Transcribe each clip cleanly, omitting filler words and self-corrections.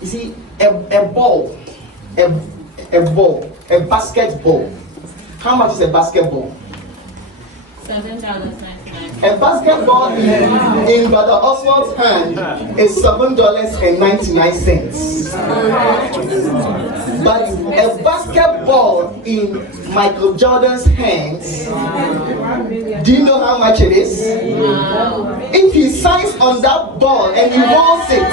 You see, a basketball. How much is a basketball? $7.99. A basketball in Brother Oswald's hand is $7.99. But a basketball in Michael Jordan's hands, do you know how much it is? If he signs on that ball and he holds it,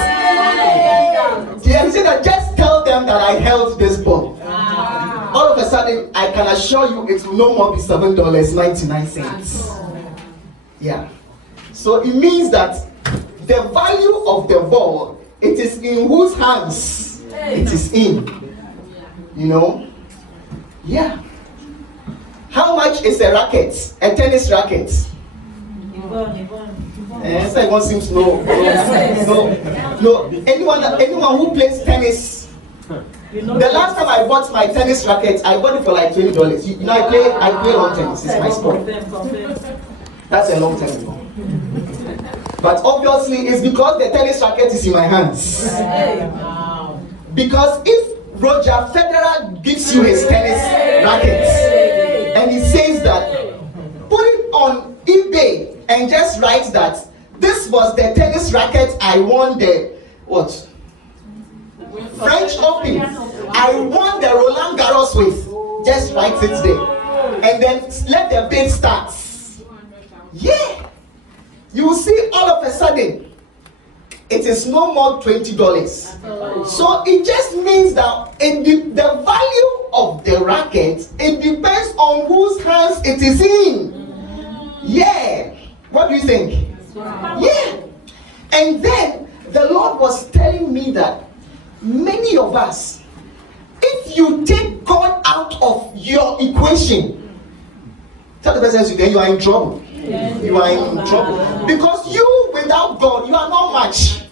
he said that just tell them that I held this ball. All of a sudden, I can assure you it will no more be $7.99. Yeah. So it means that the value of the ball, it is in whose hands it is in. You know? Yeah. How much is a racket? A tennis racket? So everyone seems no. Anyone who plays tennis. The last time I bought my tennis racket, I bought it for like $20. You know, I play lawn tennis. It's my sport. That's a long time ago. But obviously, it's because the tennis racket is in my hands. Because if Roger Federer gives you his tennis racket and he says that, put it on eBay and just write that this was the tennis racket I won the what? French Open. I won the Roland Garros with. Just write it there. And then let the bid start. Yeah. You will see all of a sudden it is no more $20. So it just means that the value of the racket, it depends on whose hands it is in. Yeah. What do you think? Yeah. And then the Lord was telling me that many of us, if you take God out of your equation, tell the person then you are in trouble. You are in trouble. Because you without God, you are not much.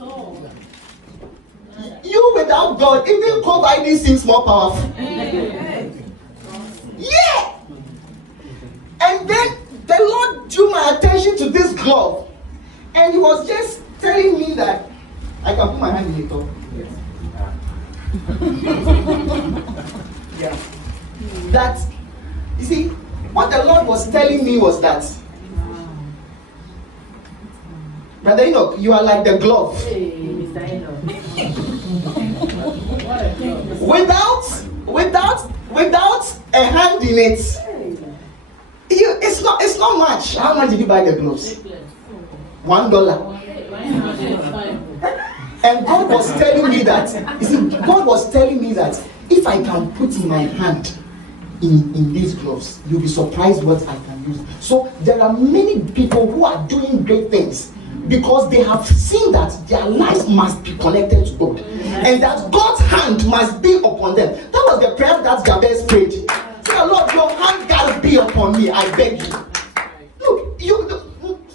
You without God, even COVID seems more powerful. Yeah. And then the Lord drew my attention to this glove. And he was just telling me that I can put my hand in it. Yeah. That, you see, what the Lord was telling me was that, Brother Enoch, you are like the glove. Without a hand in it, it's not much. How much did you buy the gloves? $1. And God was telling me that, you see, God was telling me that if I can put my hand in these gloves, you'll be surprised what I can use. So there are many people who are doing great things because they have seen that their life must be connected to God and that God's hand must be upon them. That was the prayer that Jabez prayed. Say, Lord, your hand gotta be upon me, I beg you. Look,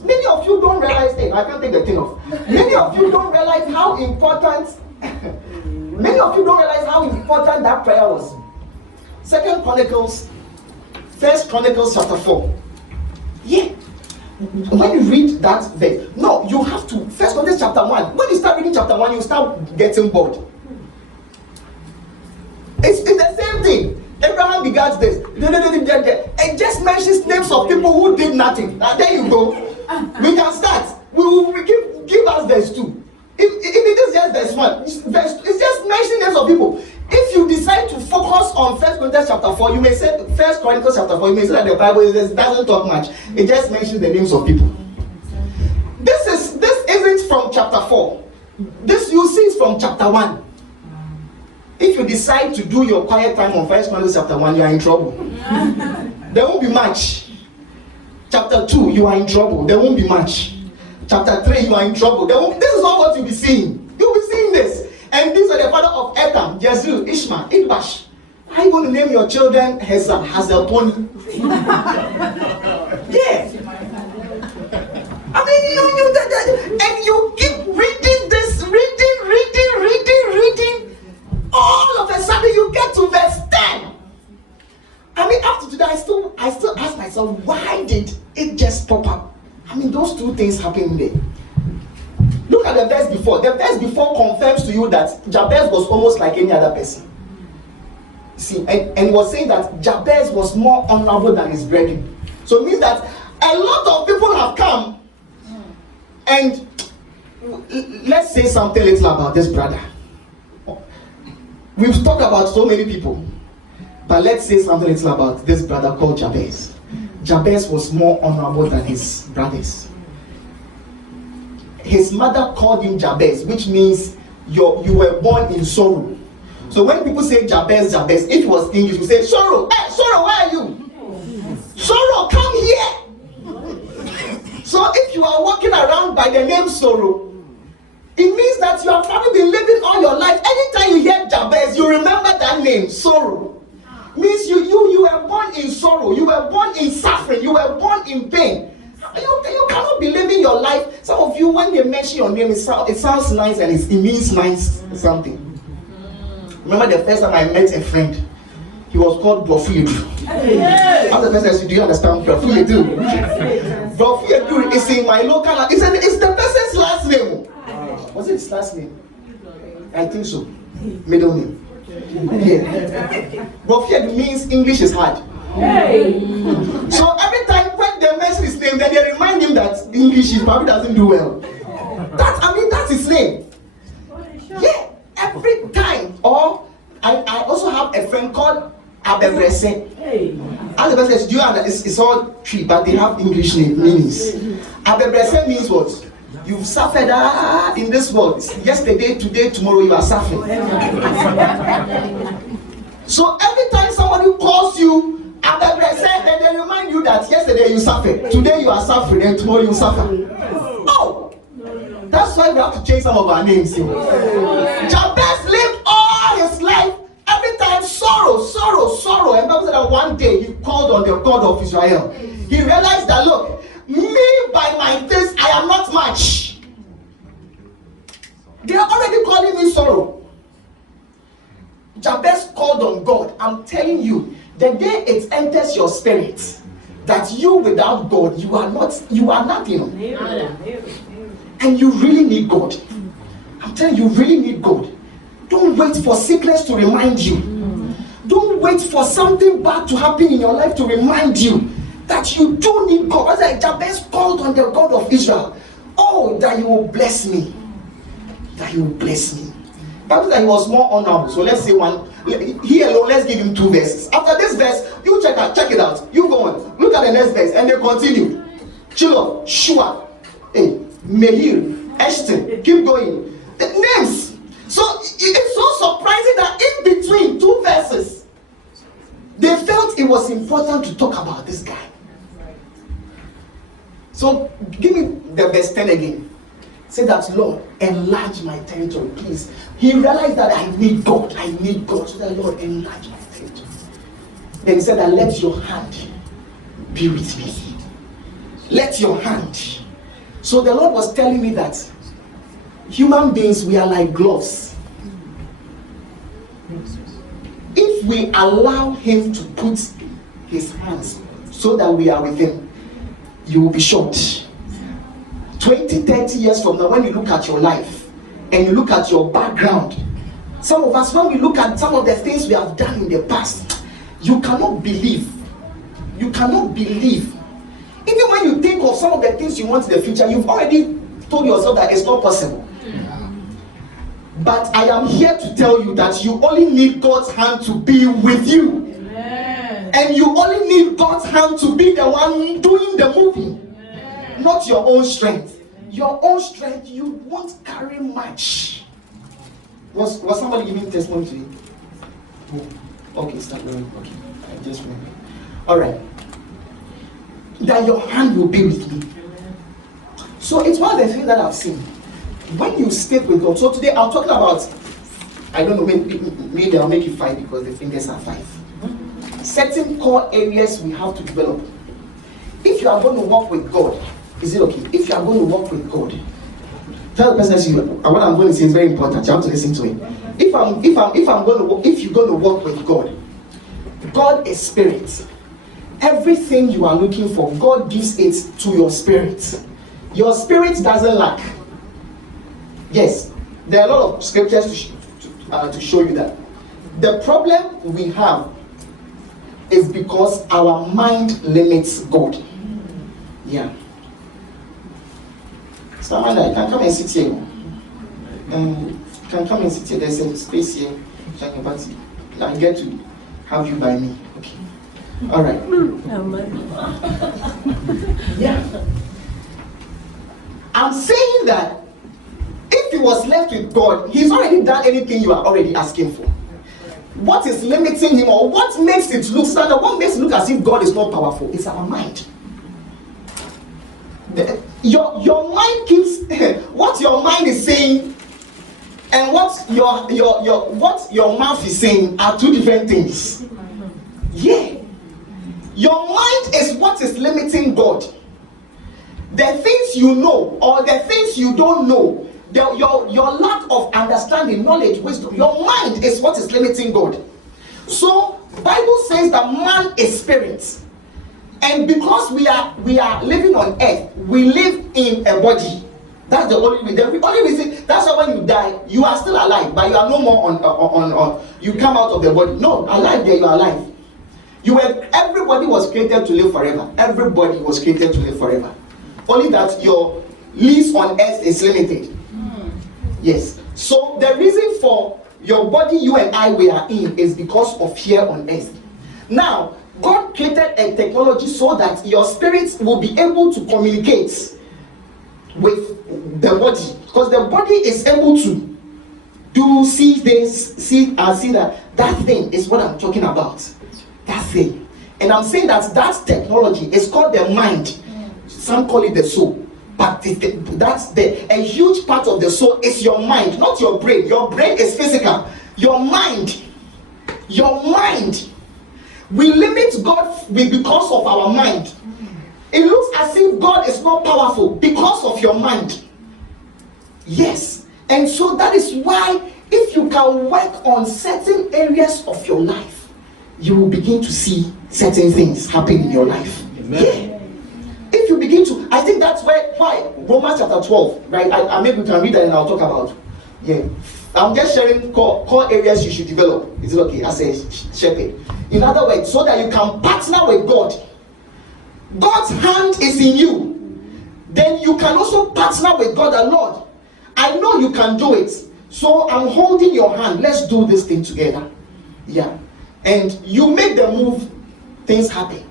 many of you don't realize, hey, I can't take the thing off. Many of you don't realize how important that prayer was. First Chronicles chapter 4. Yeah. When you read that verse, no, you have to. First Chronicles chapter 1. When you start reading chapter 1, you start getting bored. It's the same thing. Abraham begat this. It just mentions names of people who did nothing. There you go. We can start. We will give us verse 2. If it is just verse 1, it's just mentioning names of people. If you decide to focus on First Chronicles chapter 4, you may say First Chronicles chapter 4, you may say that the Bible doesn't talk much. It just mentions the names of people. This isn't from chapter 4. This you see is from chapter 1. If you decide to do your quiet time on First Chronicles chapter 1, you are in trouble. There won't be much. Chapter 2, you are in trouble. There won't be much. Chapter 3, you are in trouble. This is not what you'll be seeing. You'll be seeing this. And these are the father of Etam, Jezreel, Ishmael, Idbash. How are you going to name your children Hazelponi? Yeah. I mean, and you keep reading this, reading. All of a sudden, you get to verse 10. I mean, after today, I still ask myself, why did it just pop up? I mean, those two things happening there. Look at the verse before. The verse before confirms to you you that Jabez was almost like any other person. See, and was saying that Jabez was more honorable than his brethren. So it means that a lot of people have come, and let's say something little about this brother. We've talked about so many people, but let's say something little about this brother called Jabez. Jabez was more honorable than his brothers. His mother called him Jabez, which means you were born in sorrow. So when people say Jabez, Jabez, if it was English, we say Sorrow. Hey, Sorrow, where are you? Sorrow, come here. So if you are walking around by the name Sorrow, it means that you have probably been living all your life. Anytime you hear Jabez, you remember that name, Sorrow. Means you were born in sorrow, you were born in suffering, you were born in pain. You cannot be living your life. Some of you, when they mention your name, it sounds nice and it means nice something. Remember the first time I met a friend, he was called Brofuyedu. After the person said, do you understand Brofuyedu? Brofuyedu is in my local, it's the person's last name. Was it his last name? I think so. Middle name. Yeah. Brofuyedu means English is hard. So every time when they mention his name, then they remind him that English he probably doesn't do well. That's his name. Yeah, every time. Or I also have a friend called Abebrese. Abebrese says, do you understand? It's all tree, but they have English meanings. Abebrese means what? You've suffered in this world. Yesterday, today, tomorrow, you are suffering. So every time somebody calls you Abebrese, then they remind you that yesterday you suffered, today you are suffering, and tomorrow you suffer. Oh, that's why we have to change some of our names. Jabez lived all his life, every time sorrow, sorrow, sorrow. And Bible said that one day he called on the God of Israel. He realized that, look, me by my face, I am not much. They are already calling me sorrow. Jabez called on God. I'm telling you, the day it enters your spirit that you without God, you are nothing. And you really need God. I'm telling you, you really need God. Don't wait for sickness to remind you. Don't wait for something bad to happen in your life to remind you that you do need God. As like Jabez called on the God of Israel. Oh, that you will bless me. That you will bless me. Bible that he was more honorable. So let's say one. Here alone, let's give him 2 verses. After this verse, you check it out. You go on. Look at the next verse, and they continue. Shiloh, Shua, Mehir, Eshton. Keep going. The names. So it's so surprising that in between 2 verses, they felt it was important to talk about this guy. So give me the verse 10 again. Say that, Lord, enlarge my territory, please. He realized that I need God. I need God. So that, Lord, enlarge my territory. Then he said that, let your hand be with me. Let your hand. So the Lord was telling me that human beings, we are like gloves. If we allow him to put his hands so that we are with him, you will be short. 20, 30 years from now, when you look at your life and you look at your background, some of us, when we look at some of the things we have done in the past, you cannot believe. You cannot believe. Even when you think of some of the things you want in the future, you've already told yourself that it's not possible. But I am here to tell you that you only need God's hand to be with you. Amen. And you only need God's hand to be the one doing the moving. Amen. Not your own strength. Your own strength, you won't carry much. Was somebody giving testimony to you? Oh, okay, start going. Okay, I just remember. Alright. That your hand will be with me. So it's one of the things that I've seen. When you stick with God, so today I'm talking about, I don't know, maybe I'll make it 5 because the fingers are 5. Certain core areas we have to develop. If you are going to walk with God, is it okay? If you are going to walk with God, tell the person what I'm going to say is very important. You have to listen to it. If you're going to walk with God, God is spirit. Everything you are looking for, God gives it to your spirit. Your spirit doesn't lack. Yes, There are a lot of scriptures to show you that. The problem we have is because our mind limits God. Yeah. Samantha, you can come and sit here. You can come and sit here. There's a space here. I get to have you by me. Okay. All right. Yeah. I'm saying that if he was left with God, he's already done anything you are already asking for. What is limiting him, or what makes it look standard, what makes it look as if God is not powerful? It's our mind. Your mind keeps what your mind is saying and what your mouth is saying are two different things. Yeah. Your mind is what is limiting God. The things you know or the things you don't know, your lack of understanding, knowledge, wisdom, your mind is what is limiting God. So Bible says that man is spirit, and because we are living on earth, we live in a body. That's the only reason. The only reason, that's why when you die, you are still alive, but you are no more on you come out of the body. No, alive there, you are alive. Everybody was created to live forever. Everybody was created to live forever. Only that your lease on earth is limited. Yes. So the reason for your body you and I we are in is because of here on earth. Now, God created a technology so that your spirit will be able to communicate with the body, because the body is able to see things, see that thing is what I'm talking about. That thing. And I'm saying that technology is called the mind. Some call it the soul. But a huge part of the soul is your mind, not your brain. Your brain is physical. Your mind. We limit God because of our mind. It looks as if God is not powerful because of your mind. Yes. And so that is why if you can work on certain areas of your life, you will begin to see certain things happen in your life. Amen. Yeah. If you begin to, I think that's why Romans chapter 12, right? I maybe we can read that and I'll talk about. Yeah. I'm just sharing core areas you should develop. Is it okay? As a shepherd. In other words, so that you can partner with God. God's hand is in you. Then you can also partner with God and Lord. I know you can do it. So I'm holding your hand. Let's do this thing together. Yeah. And you make the move, things happen.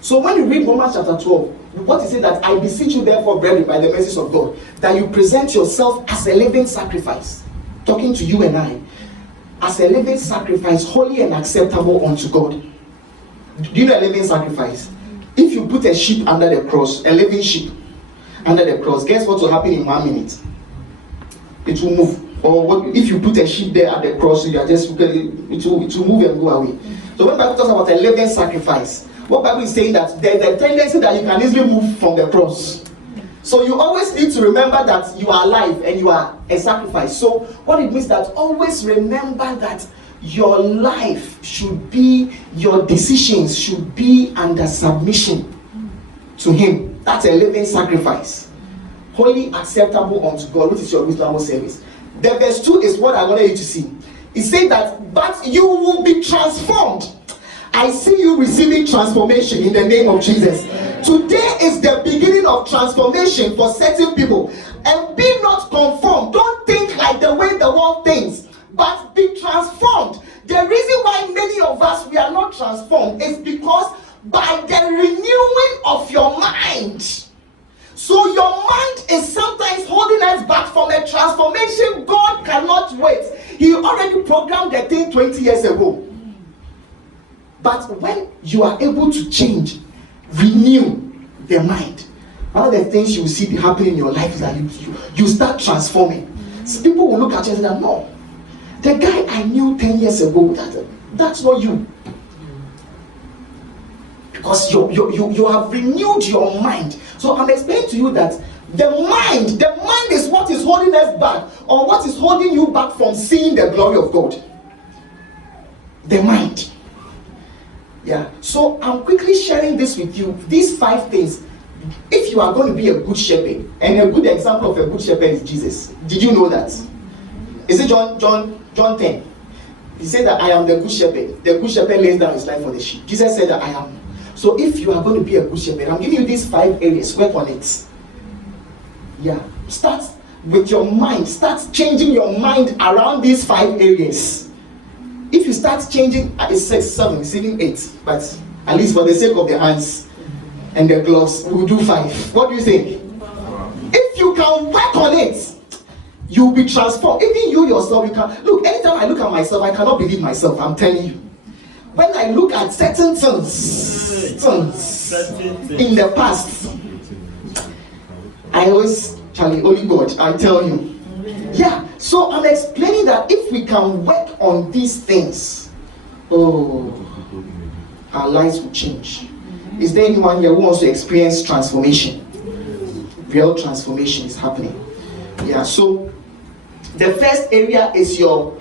So when you read Romans chapter 12, what is it that I beseech you therefore, brethren, by the mercies of God, that you present yourself as a living sacrifice, talking to you and I, as a living sacrifice, holy and acceptable unto God. Do you know a living sacrifice? If you put a sheep under the cross, a living sheep under the cross, guess what will happen in 1 minute? It will move. Or if you put a sheep there at the cross, you are just it will move and go away. So when Bible talks about a living sacrifice, what Bible is saying that there's a tendency that you can easily move from the cross. So you always need to remember that you are alive and you are a sacrifice. So what it means that always remember that your life should be, your decisions should be under submission to Him. That's a living sacrifice. Holy, acceptable unto God, which is your reasonable service. The verse 2 is what I wanted you to see. It says that, but you will be transformed. I see you receiving transformation in the name of Jesus. Today is the beginning of transformation for certain people. And be not conformed. Don't think like the way the world thinks, but be transformed. The reason why many of us we are not transformed is because by the renewing of your mind. So your mind is sometimes holding us back from a transformation. God cannot wait. He already programmed the thing 20 years ago. But when you are able to change, renew the mind, one of the things you will see happening in your life is that you start transforming. So people will look at you and say, no, the guy I knew 10 years ago, that's not you. Because you have renewed your mind. So I'm explaining to you that the mind is what is holding us back, or what is holding you back from seeing the glory of God. The mind. Yeah. So I'm quickly sharing this with you. These 5 things. if you are going to be a good shepherd, and a good example of a good shepherd is Jesus. Did you know that? Is it John 10? He said that I am the good shepherd. The good shepherd lays down his life for the sheep. Jesus said that I am. So if you are going to be a good shepherd, I'm giving you these 5 areas. Work on it. Yeah. Start with your mind. Start changing your mind around these 5 areas. If you start changing, it's 6, 7, it's even 8. But at least for the sake of the hands and the gloves, we'll do 5. What do you think? If you can work on it, you'll be transformed. Even you yourself, you can look. Anytime I look at myself, I cannot believe myself. I'm telling you. When I look at certain things in the past, I always, Charlie, only God, I tell you. Yeah, so I'm explaining that if we can work on these things, our lives will change. Is there anyone here who wants to experience transformation? Real transformation is happening. Yeah, so the first area is your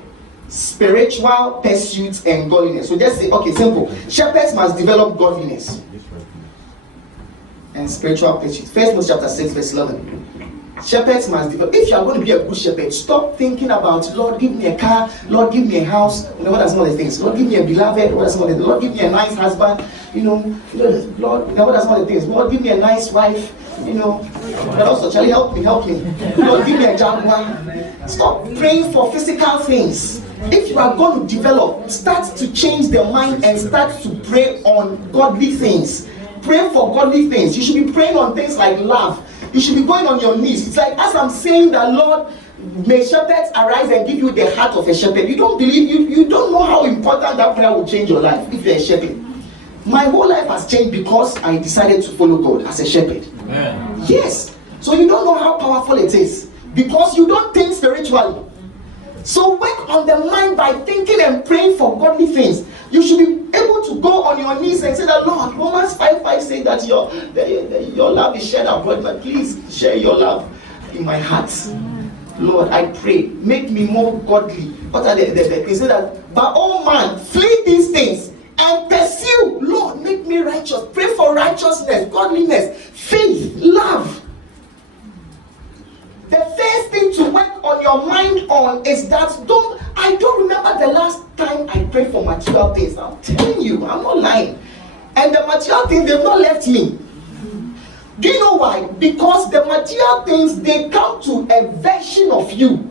spiritual pursuits and godliness. So just say, okay, simple. Shepherds must develop godliness and spiritual pursuits. First Timothy chapter 6, verse 11. Shepherds must develop. If you are going to be a good shepherd, stop thinking about, Lord, give me a car, Lord, give me a house. You know what are some of the things? Lord, give me a beloved. What are some of the things? Lord, give me a nice husband. Lord, what are some of the things? Lord, give me a nice wife. But also, Charlie, help me. Lord, give me a jaguar. Stop praying for physical things. If you are going to develop, start to change the mind and start to pray on godly things. Pray for godly things. You should be praying on things like love. You should be going on your knees. It's like, as I'm saying that, Lord, may shepherds arise and give you the heart of a shepherd. You don't believe, you don't know how important that prayer will change your life if you're a shepherd. My whole life has changed because I decided to follow God as a shepherd. Amen. Yes. So you don't know how powerful it is because you don't think spiritually. So work on the mind by thinking and praying for godly things. You should be able to go on your knees and say that, Lord, Romans 5:5 says that your love is shared abroad, but please share your love in my heart. Lord, I pray, make me more godly. What are the things? Say that, but oh man, flee these things and pursue. Lord, make me righteous. Pray for righteousness, godliness, faith, love. The first thing to work on your mind on is that I don't remember the last time I prayed for material things. I'm telling you, I'm not lying. And the material things, they've not left me. Do you know why? Because the material things, they come to a version of you.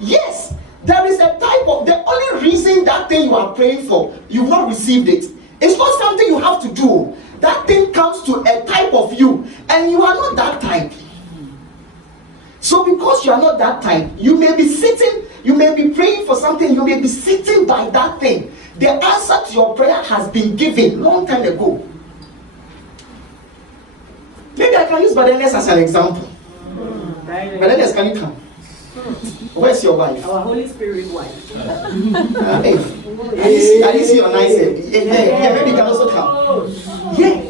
Yes, there is a type of, the only reason that thing you are praying for, you've not received it. It's not something you have to do. That thing comes to a type of you, and you are not that type. So because you are not that type, you may be sitting, you may be praying for something, you may be sitting by that thing. The answer to your prayer has been given long time ago. Maybe I can use godliness as an example. Godliness, can you come? Where's your wife? Our Holy Spirit wife. Hey, I didn't see your nice head. Yeah, maybe you can also come. Yeah.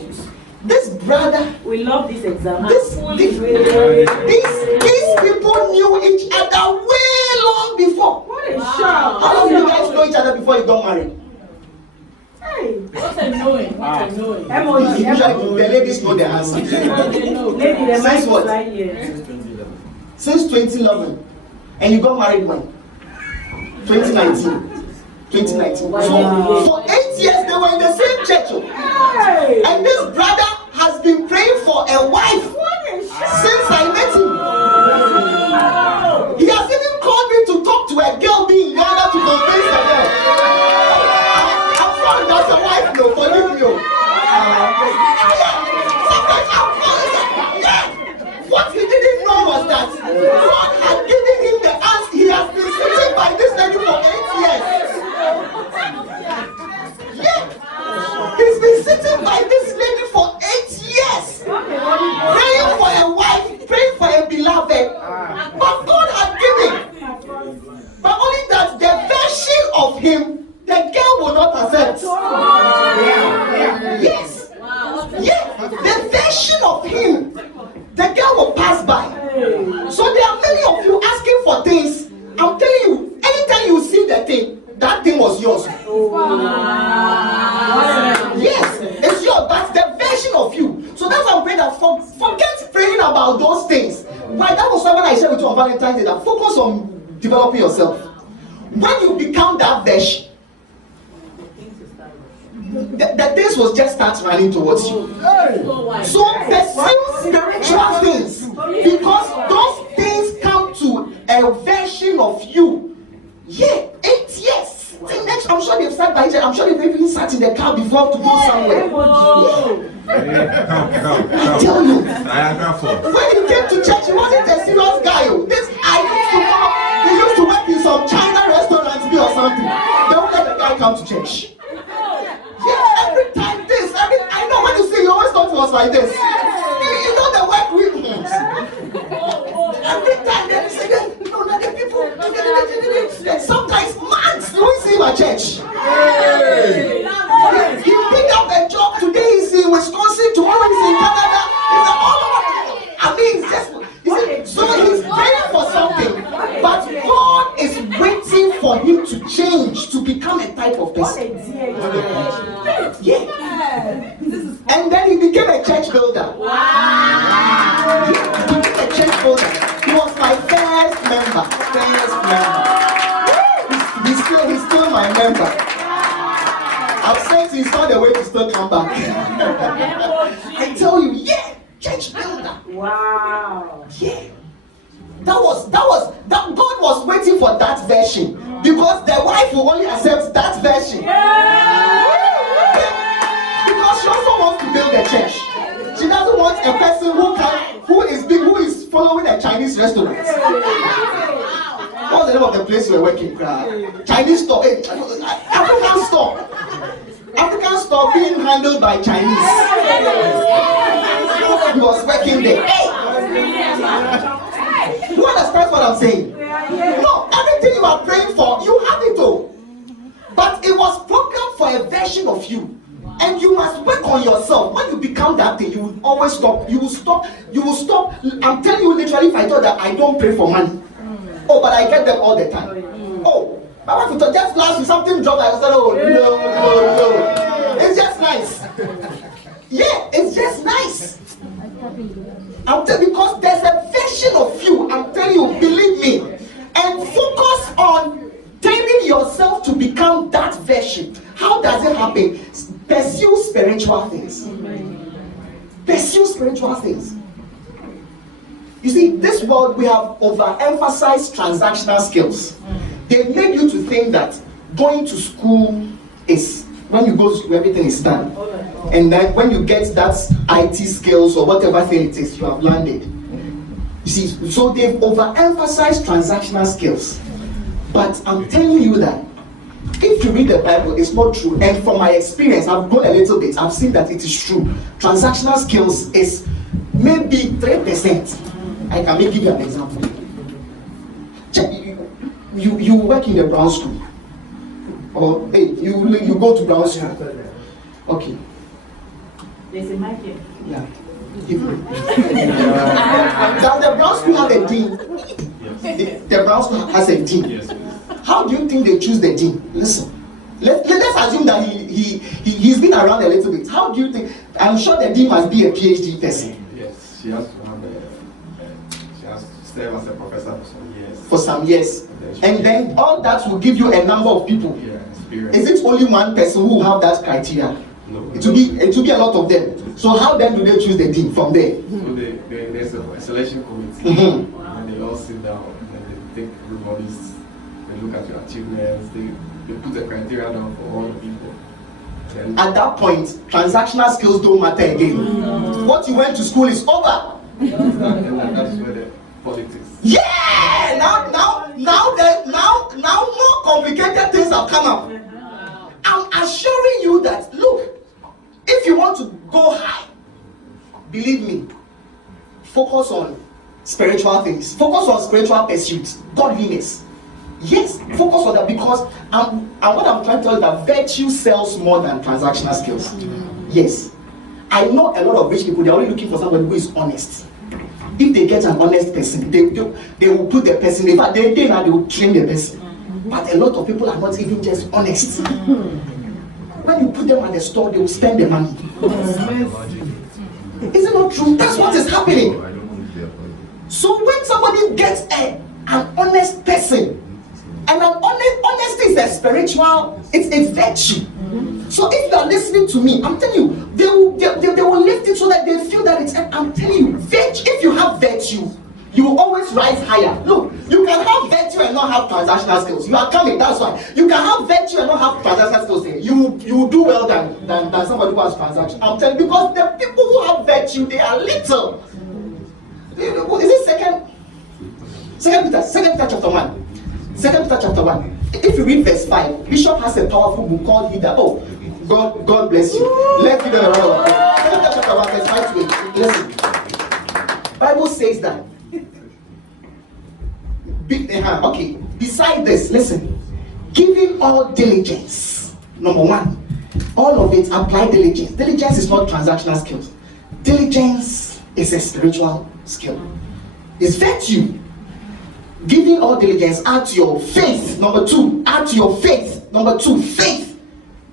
This brother, we love this example. These people knew each other way long before. What a shock! How long do you guys know each other before you got married? Hey, what a knowing! What a knowing! Usually the ladies know the answer. Since what? Since 2011, and you got married when? 2019. 2019. Wow. So for 8 years they were in the same church. Hey. And this brother has been praying for a wife since I met him. He has even called me to talk to a girl being in order to convince the girl. I'm sorry, that's a wife, no, forgive me. What he didn't know was that God had given him the answer. He has been sitting by this lady for 8 years. He's been sitting by this lady for 8 years, praying for a wife, praying for a beloved. But God had given. But only that the version of him, the girl will not accept. Yes. Yes. The version of him, the girl will pass by. So there are Valentine's Day that focus on developing yourself. When you become that version, the things will just start running towards you. So pursue spiritual things, because those things come to a version of you. Yeah, 8 years. Next, I'm sure they've sat by each other. I'm sure they've even sat in the car before to go somewhere. I tell you, when you came to church, he wasn't a serious guy. He used to work in some China restaurants or something. They won't let the guy come to church. Yeah, every time this, I know when you see, you always thought it was like this. You know the work we every time they say that, the people, sometimes months you will see my church. He picked up a job today, he's in Wisconsin, tomorrow he's in Canada, he's all over. I mean, it's just, so he's praying for something, but God is waiting for him to change, to become a type of person. Yeah. And then he became a church builder. Wow. He became a church builder. He was my first member. He's still my member. I've said he's on the way to still come back. I tell you, yeah, church builder. Wow. Yeah. That God was waiting for that version, because the wife will only accept that version. Because she also wants to build a church. She doesn't want a person who is following a Chinese restaurant. What's the name of the place you were working? Chinese store. African store. African store being handled by Chinese. He was working there. You understand what I'm saying? No, everything you are praying for, you have it all. But it was programmed for a version of you. And you must work on yourself. When you become that thing, you will always stop. You will stop. I'm telling you literally, if I thought that I don't pray for money. Oh, but I get them all the time. Oh, my wife thought just last week something dropped. I said, oh, no. It's just nice. Yeah, it's just nice. I'm telling you, because there's a version of you. I'm telling you, believe me. And focus on training yourself to become that version. How does it happen? Pursue spiritual things. Pursue spiritual things. You see, this world, we have overemphasized transactional skills. They make you to think that going to school is, when you go to school, everything is done. And then when you get that IT skills or whatever thing it is, you have landed. You see, so they've overemphasized transactional skills. But I'm telling you that if you read the Bible, it's not true. And from my experience, I've gone a little bit. I've seen that it is true. Transactional skills is maybe 3%. I can give you an example. You work in the Brown School. Or hey, you go to Brown School. Okay. There's a mic here. Yeah. Does the Brown School have a dean? Yes. The Brown School has a dean. Yes. How do you think they choose the dean? Listen. Let's assume that he's been around a little bit. How do you think? I'm sure the dean must be a PhD person. Yes, she has to have she has to serve as a professor for some years. For some years. And then all that will give you a number of people. Yeah, experience. Is it only one person who have that criteria? No. It will be a lot of them. So how then do they choose the dean from there? So there's a selection committee. Mm-hmm. And they all sit down and they take everybody's, they look at your achievements, they put the criteria down for all the people. Then at that point, transactional skills don't matter again. Mm-hmm. What you went to school is over. And that is where the politics. Yeah! Now more complicated things have come up. I'm assuring you that, look, if you want to go high, believe me, focus on spiritual things. Focus on spiritual pursuits, godliness. Yes, focus on that, because what I'm trying to tell you is that virtue sells more than transactional skills. Yes. I know a lot of rich people, they're only looking for somebody who is honest. If they get an honest person, they will put the person, in fact, they will train the person. But a lot of people are not even just honest. When you put them at the store, they will spend the money. Is it not true? That's what is happening. So when somebody gets an honest person, and honesty is a spiritual, it's virtue. So if you are listening to me, I'm telling you, they will lift it so that they feel that it's. I'm telling you, virtue. If you have virtue, you will always rise higher. Look, you can have virtue and not have transactional skills. You are coming. That's why you can have virtue and not have transactional skills. You will do well than somebody who has transaction. I'm telling you, because the people who have virtue, they are little. Is it Second Peter chapter 1? 2 Peter chapter 1. If you read verse 5, Bishop has a powerful book called Heather. Oh, God bless you. Let's read the round of applause. 2 Peter chapter 1, verse 5 to 8. Listen. Bible says that. Okay. Beside this, listen. Giving all diligence. Number 1. All of it, apply diligence. Diligence is not transactional skills. Diligence is a spiritual skill. It's virtue. Giving all diligence, add to your faith. Number 2, add to your faith. Number 2, faith,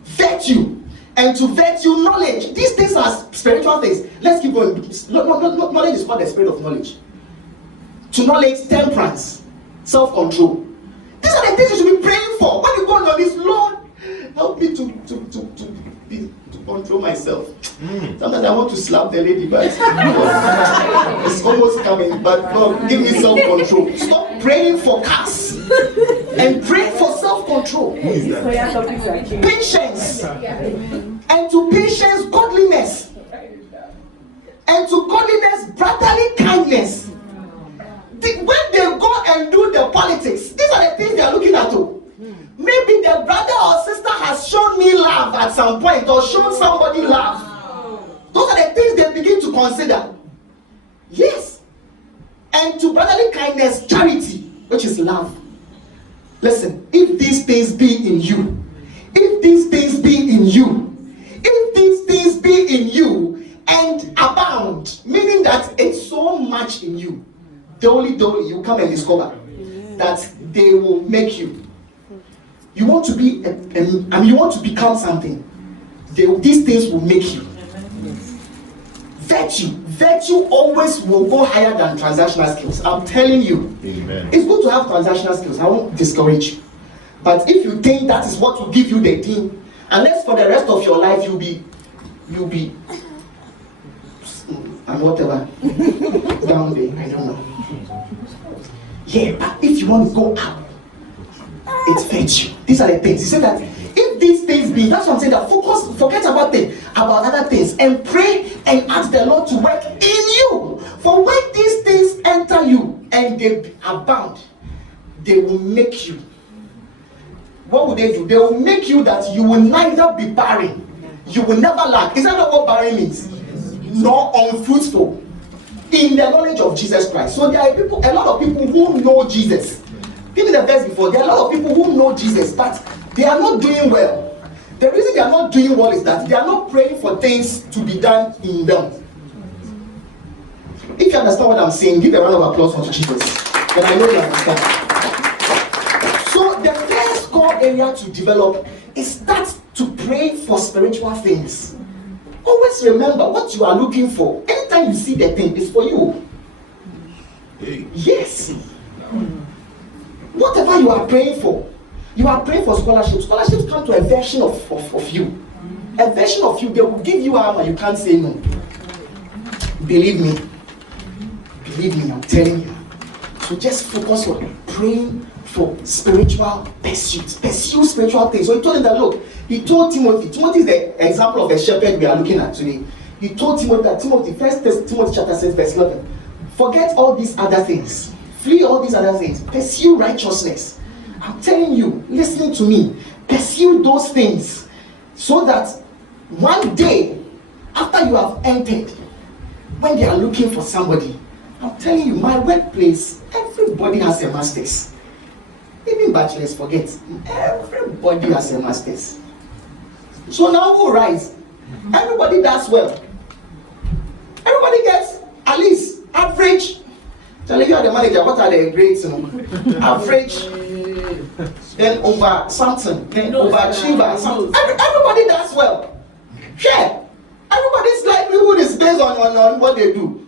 virtue, and to virtue, knowledge. These things are spiritual things. Let's keep going. Knowledge is not the spirit of knowledge. To knowledge, temperance, self-control. These are the things you should be praying for. When you go on this, Lord, help me to control myself. Sometimes I want to slap the lady, but it's almost coming. But Lord, give me self-control. Stop praying for cars and pray for self-control. Patience, and to patience, godliness, and to godliness, brotherly kindness. When they go and do the politics, these are the things they are looking at. Maybe the brother or sister has shown me love at some point, or shown somebody love. Those are the things they begin to consider. Yes. And to brotherly kindness, charity, which is love. Listen, if these things be in you, if these things be in you, if these things be in you and abound, meaning that it's so much in you, dolly, you come and discover that they will make you. You want to be, you want to become something. These things will make you. Virtue always will go higher than transactional skills. I'm telling you. Amen. It's good to have transactional skills. I won't discourage you. But if you think that is what will give you the thing, unless for the rest of your life you'll be and whatever down there, I don't know. Yeah, but if you want to go up, it's virtue. These are the things. He said that if these things be, that's what I'm saying, that forget about other things, and pray and ask the Lord to work in you. For when these things enter you and they abound, they will make you. What will they do? They will make you that you will neither be barren, you will never lack. Is that not what barren means? Nor unfruitful in the knowledge of Jesus Christ. So there are a lot of people who know Jesus. Give me the verse before. There are a lot of people who know Jesus, but they are not doing well. The reason they are not doing well is that they are not praying for things to be done in them. If you understand what I'm saying, give a round of applause for Jesus. But I know you understand. So the first core area to develop is start to pray for spiritual things. Always remember what you are looking for. Anytime you see the thing, it's for you. Yes. Whatever you are praying for scholarships. Scholarships come to a version of you. A version of you, they will give you armor, you can't say no. Believe me, I'm telling you. So just focus on praying for spiritual pursuits. Pursue spiritual things. So he told him that, look, he told Timothy is the example of a shepherd we are looking at today. He told Timothy that, First Timothy chapter 6 verse 11, forget all these other things. Flee all these other things. Pursue righteousness. I'm telling you, listening to me, pursue those things so that one day, after you have entered, when they are looking for somebody, I'm telling you, my workplace, everybody has a master's. Even bachelors, forget. Everybody has a master's. So now who rise? Everybody does well. Everybody gets at least average. Tell you are the manager, what are the grades? Average, then over something, then overachiever. Everybody does well. Yeah. Everybody's livelihood is based on what they do.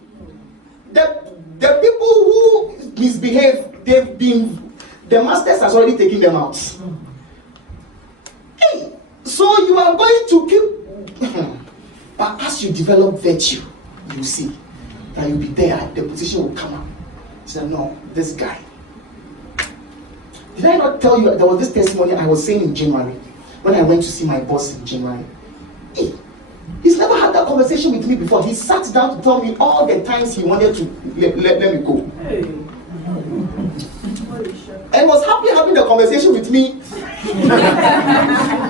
The The people who misbehave, the masters has already taken them out. Hey, so you are going to keep, but as you develop virtue, you see that you'll be there, the position will come up. You say, no, this guy. Did I not tell you there was this testimony I was saying in January when I went to see my boss in January? Hey, he's never had that conversation with me before. He sat down to tell me all the times he wanted to let me go. Hey. And was happy having the conversation with me. I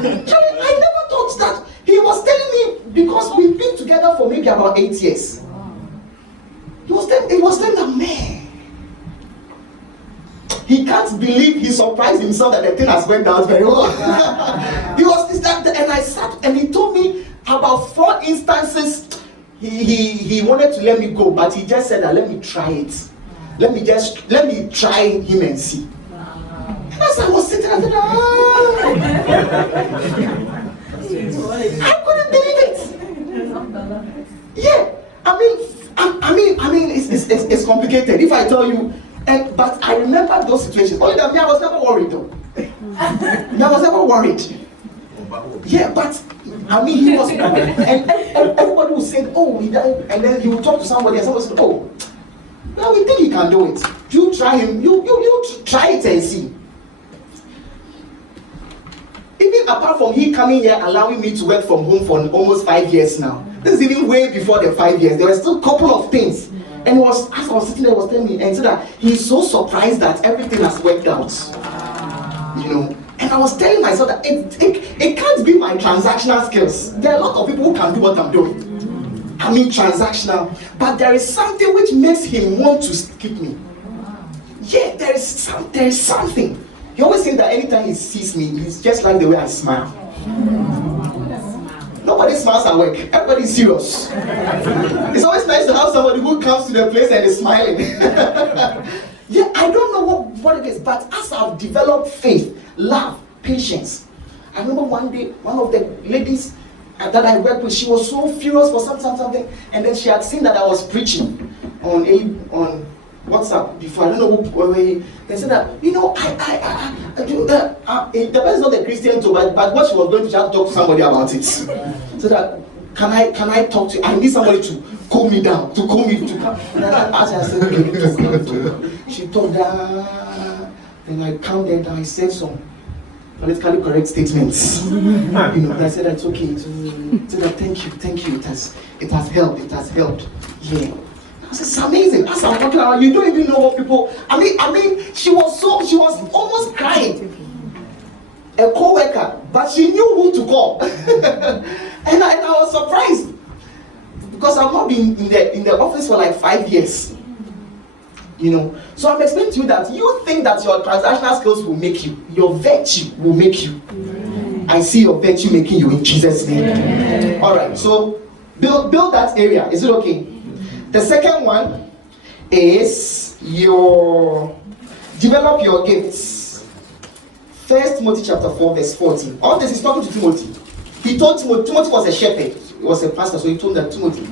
never thought that. He was telling me, because we've been together for maybe about 8 years. He was telling that, man, he can't believe, he surprised himself that the thing has went down very well. He was and I sat and he told me about 4 instances he wanted to let me go, but he just said that, let me try it. Let me try him and see. And as I was sitting, I said, I couldn't believe it. Yeah, I mean, it's complicated. If I tell you, but I remember those situations. Only that I was never worried though. I was never worried. Yeah, but I mean, he was, and everybody would say, oh, he died, and then he would talk to somebody, and somebody would say, oh, now we think he can do it. You try him. You try it and see. Even apart from he coming here, allowing me to work from home for almost 5 years now. This is even way before the 5 years. There were still a couple of things. And it was, as I was sitting there, he was telling me, and said that he's so surprised that everything has worked out. You know. And I was telling myself that it can't be my transactional skills. There are a lot of people who can do what I'm doing. I mean transactional. But there is something which makes him want to keep me. Yeah, there is something. He always says that anytime he sees me, he's just like the way I smile. Nobody smiles at work. Everybody's serious. It's always nice to have somebody who comes to the place and is smiling. Yeah, I don't know what it is, but as I've developed faith, love, patience. I remember one day, one of the ladies that I worked with, she was so furious for something, and then she had seen that I was preaching on WhatsApp before. I don't know who. They said that, you know, the person is not a Christian too, but what she was going to just talk to somebody about it. So that, can I talk to you? I need somebody to calm me down, to calm me to come. And I said, okay, she talked down. Then I calmed down and I said some politically correct statements. You know, I said that's okay. So that thank you. It has helped. Yeah. It's amazing. As I'm walking around, you don't even know what people. I mean, she was almost crying. A co-worker, but she knew who to call. and I was surprised because I've not been in the office for like 5 years. You know, so I'm explaining to you that you think that your transactional skills will make you, your virtue will make you. I see your virtue making you in Jesus' name. All right, so build that area. Is it okay? The second one is develop your gifts. 1 Timothy chapter 4 verse 14. All this is talking to Timothy. He told Timothy was a shepherd, he was a pastor, so he told that Timothy,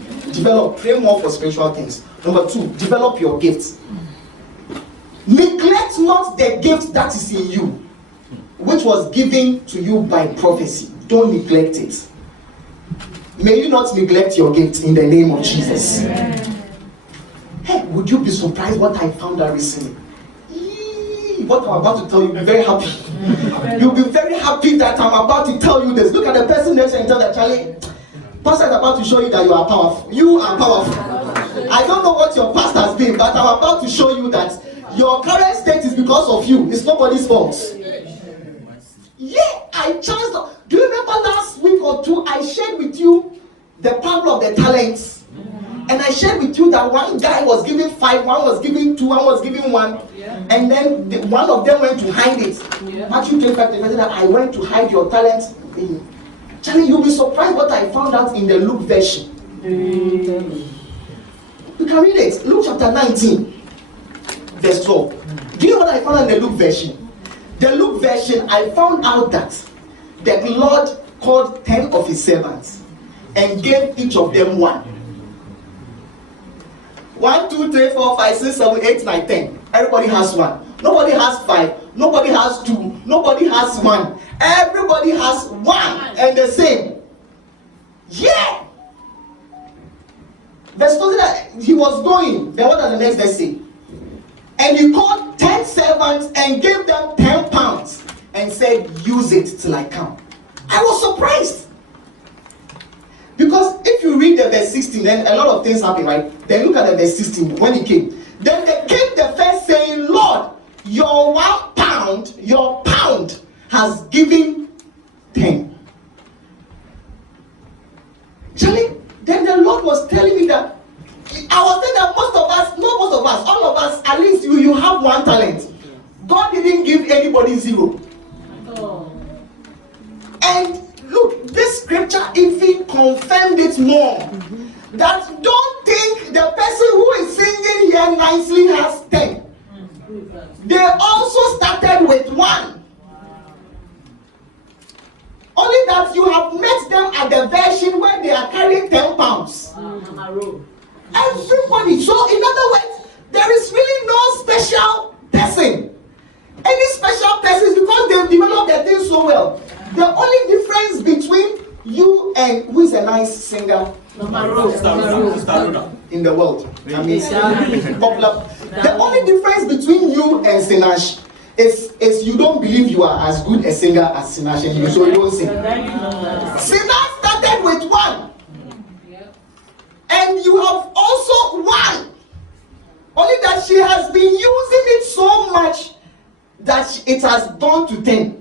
pray more for spiritual things. Number 2, develop your gifts. Neglect not the gift that is in you, which was given to you by prophecy. Don't neglect it. May you not neglect your gift in the name of Jesus. Hey, would you be surprised what I found out recently? What I'm about to tell you, you'll be very happy. You'll be very happy that I'm about to tell you this. Look at the person next to you and tell that, Charlie, pastor is about to show you that you are powerful. You are powerful. I don't know what your past has been, but I'm about to show you that your current state is because of you. It's nobody's fault. Yeah, I chanced. Do you remember last week or 2 I shared with you the parable of the talents? And I shared with you that one guy was giving 5, one was giving 2, one was giving 1. And then one of them went to hide it. Matthew 25, that I went to hide your talent. Charlie, you'll be surprised what I found out in the Luke version. You can read it. Luke chapter 19, verse 12. Do you know what I found in the Luke version? The Luke version, I found out that the Lord called 10 of his servants and gave each of them 1. 1, 2, 3, 4, 5, 6, 7, 8, 9, 10. Everybody has one. Nobody has 5. Nobody has 2. Nobody has 1. Everybody has one and the same. Yeah. Verse 20 that he was going. Then what does the next verse say? And he called 10 servants and gave them 10 pounds and said, use it till I come. I was surprised. Because if you read the verse 16, then a lot of things happen, right? Then look at the verse 16 when he came. Then they came the first saying, Lord, your 1 pound, your pound has given 10. Actually, then the Lord was telling me that I was saying that most of us, not most of us, all of us, at least you have 1 talent. God didn't give anybody 0. And look, this scripture even confirmed it more. That don't think the person who is singing here nicely has 10. They also started with 1. Only that you have met them at the version where they are carrying 10 pounds. Everybody. So in other words, there is really no special person. Any special person is because they've developed their thing so well. The only difference between you and who is a nice singer in the world, I mean, popular. The only difference between you and Sinach is you don't believe you are as good a singer as Sinach, and so you don't sing. Sinach started with 1, and you have also 1. Only that she has been using it so much that it has gone to 10.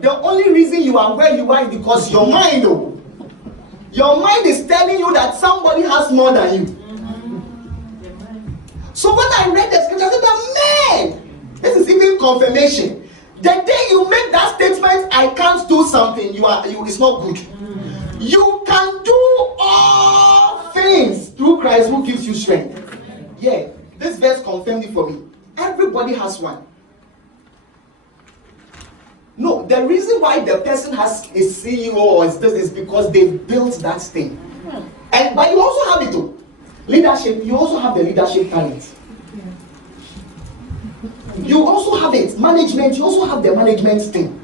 The only reason you are where you are is because your mind, your mind is telling you that somebody has more than you. So when I read the scripture, I said, man, this is even confirmation. The day you make that statement, I can't do something, it's not good. You can do all things through Christ who gives you strength. Yeah, this verse confirmed it for me. Everybody has 1. No, the reason why the person has a CEO or is this is because they've built that thing. But you also have it too. Leadership, you also have the leadership talent. You also have it. Management, you also have the management thing.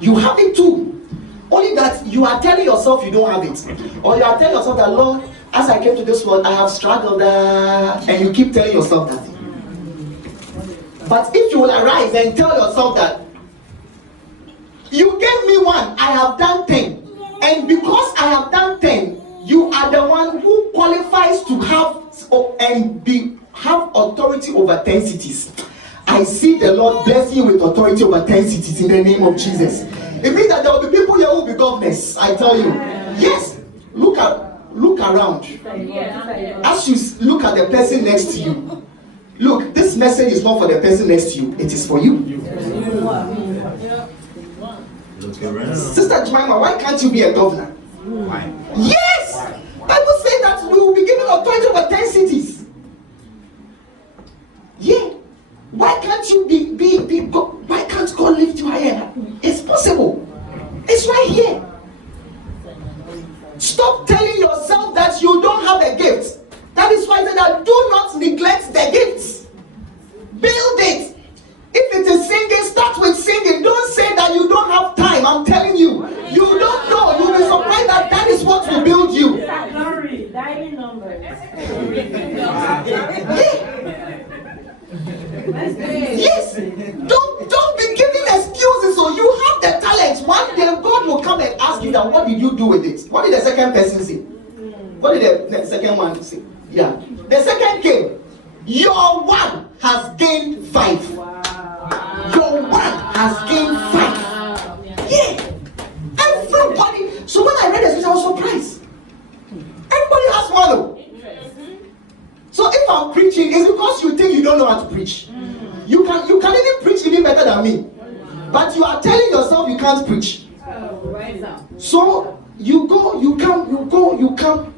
You have it too. Only that you are telling yourself you don't have it. Or you are telling yourself that, Lord, as I came to this world, I have struggled, and you keep telling yourself that. But if you will arise and tell yourself that, you gave me 1, I have done 10. And because I have done 10, you are the one who qualifies to have authority over 10 cities. I see the Lord bless you with authority over 10 cities in the name of Jesus. It means that there will be people here who will be governors, I tell you. Yes, look around. As you look at the person next to you, look, this message is not for the person next to you, it is for you. Sister Jemima, why can't you be a governor? Why? Yes! Bible says that we will be given authority over 10 cities. Yeah. Why can't you why can't God lift you higher? It's possible. It's right here. Stop telling yourself that you don't have a gift. That is why I said that do not neglect the gifts. Build it. If it is singing, start with singing. Don't say that you don't have time. I'm telling you. You don't know. You'll be surprised that that is what will build you. Dialing numbers. Yes. Don't be giving excuses. So you have the talent. One day God will come and ask you that what did you do with it? What did the second person say? What did the second one say? Yeah. The second came. Your 1 has gained 5. Your 1 has gained 5. Yeah. Everybody. So when I read this, I was surprised. Everybody has 1. So if I'm preaching, it's because you think you don't know how to preach. You can even preach even better than me. But you are telling yourself you can't preach. So you go, you come.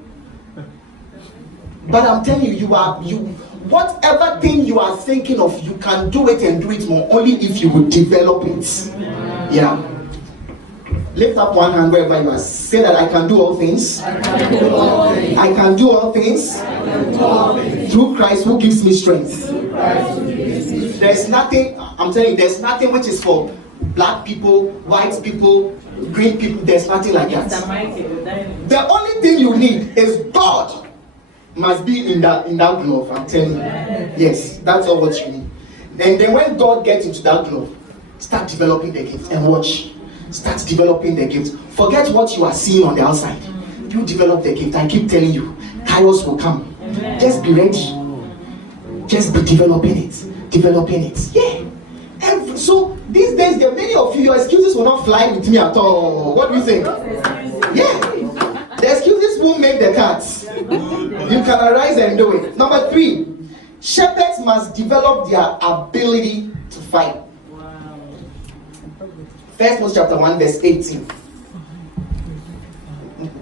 But I'm telling you, whatever thing you are thinking of, you can do it and do it more only if you would develop it. Yeah. Lift up one hand wherever you are. Say that I can do all things. I can do all things. Through Christ who gives me strength. There's nothing, I'm telling you, there's nothing which is for black people, white people, green people. There's nothing like that. The only thing you need is God must be in that glove. I'm telling you. Yes, that's all what you need. And then when God gets into that glove, start developing the gift and watch. Start developing the gift. Forget what you are seeing on the outside. You develop the gift. I keep telling you, Kairos will come. Just be ready. Just be developing it. Developing it. Yeah. So these days, there are many of you, your excuses will not fly with me at all. What do you think? Yeah. The excuses won't make the cuts. You can arise and do it. Number 3, shepherds must develop their ability to fight. First Moses chapter 1 verse 18.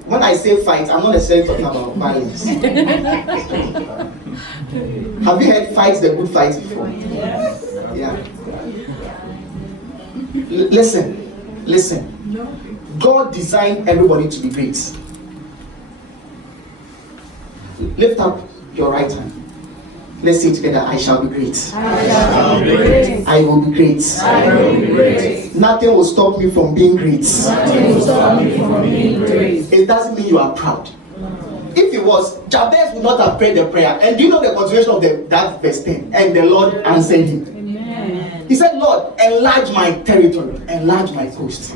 When I say fight, I'm not necessarily talking about violence. Have you heard fight the good fight before? Yeah. Listen. God designed everybody to be great. Lift up your right hand. Let's say together, I shall be great. I will be great. Nothing will stop me from being great. It doesn't mean you are proud. If it was, Jabez would not have prayed the prayer. And do you know the continuation of that verse 10? And the Lord answered him. He said, Lord, enlarge my territory, enlarge my coast.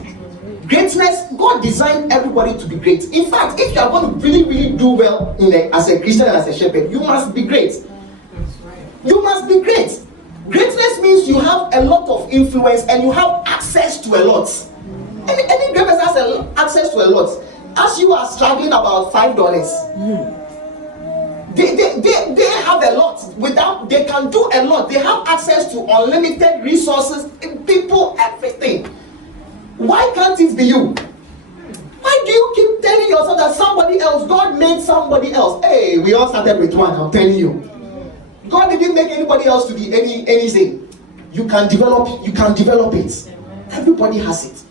Greatness, God designed everybody to be great. In fact, if you are going to really, really do well as a Christian and as a shepherd, you must be great. You must be great. Greatness means you have a lot of influence and you have access to a lot. Any great person has access to a lot. As you are struggling about $5, they have a lot. They can do a lot. They have access to unlimited resources, people, everything. Why can't it be you? Why do you keep telling yourself that somebody else, God made somebody else? Hey, we all started with one, I'm telling you. God didn't make anybody else to be anything. You can develop it. Everybody has it.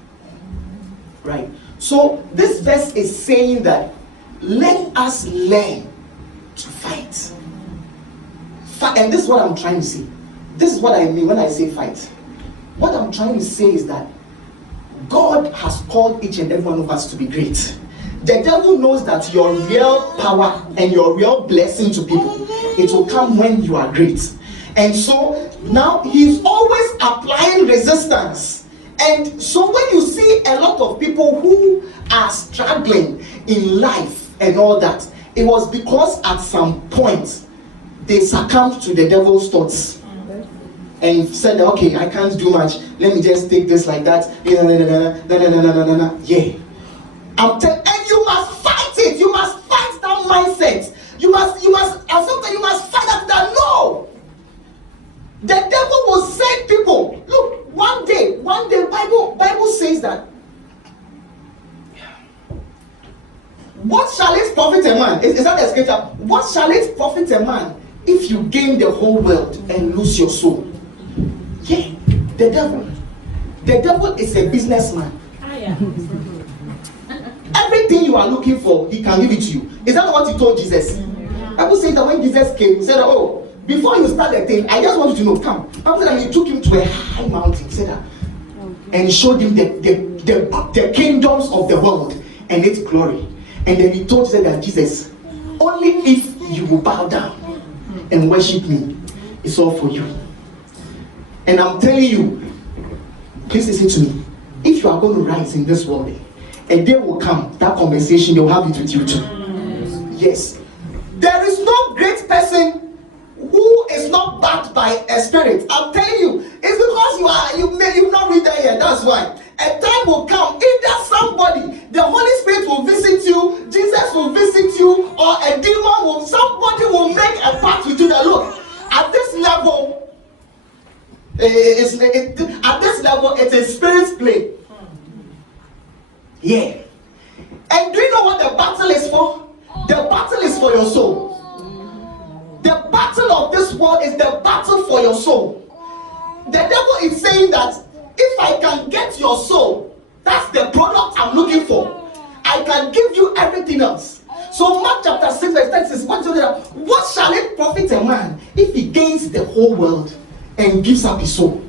Right? So this verse is saying that let us learn to fight. And this is what I'm trying to say. This is what I mean when I say fight. What I'm trying to say is that God has called each and every one of us to be great. The devil knows that your real power and your real blessing to people, it will come when you are great. And so now he's always applying resistance. And so when you see a lot of people who are struggling in life and all that, it was because at some point they succumbed to the devil's thoughts and said, okay, I can't do much, let me just take this like that. Yeah. And you must fight it. You must fight that mindset. You must, and sometimes you must fight that no. The devil will say people, look, one day, Bible says that what shall it profit a man? Is that the scripture? What shall it profit a man if you gain the whole world and lose your soul? Yeah, the devil is a businessman. Everything you are looking for, he can give it to you. Is that what he told Jesus? Bible says that when Jesus came, he said, oh, before you start the thing, I just want you to know, come. Bible said that he took him to a high mountain, he said that, and he showed him the kingdoms of the world and its glory. And then he told Jesus that, Jesus, only if you will bow down and worship me, it's all for you. And I'm telling you, please listen to me. If you are going to rise in this world, a day will come, that conversation, they will have it with you too. Yes. There is no great person who is not backed by a spirit. I'm telling you, it's because you've not read that yet. That's why. A time will come, either somebody, the Holy Spirit will visit you, Jesus will visit you, or a demon somebody will make a pact with you that, look, at this level, it is spirit's play. Yeah. And do you know what the battle is for? The battle is for your soul. The battle of this world is the battle for your soul. The devil is saying that if I can get your soul, That's the product I'm looking for. I can give you everything else. So Mark chapter 6 verse 36, what shall it profit a man if he gains the whole world and gives up his soul?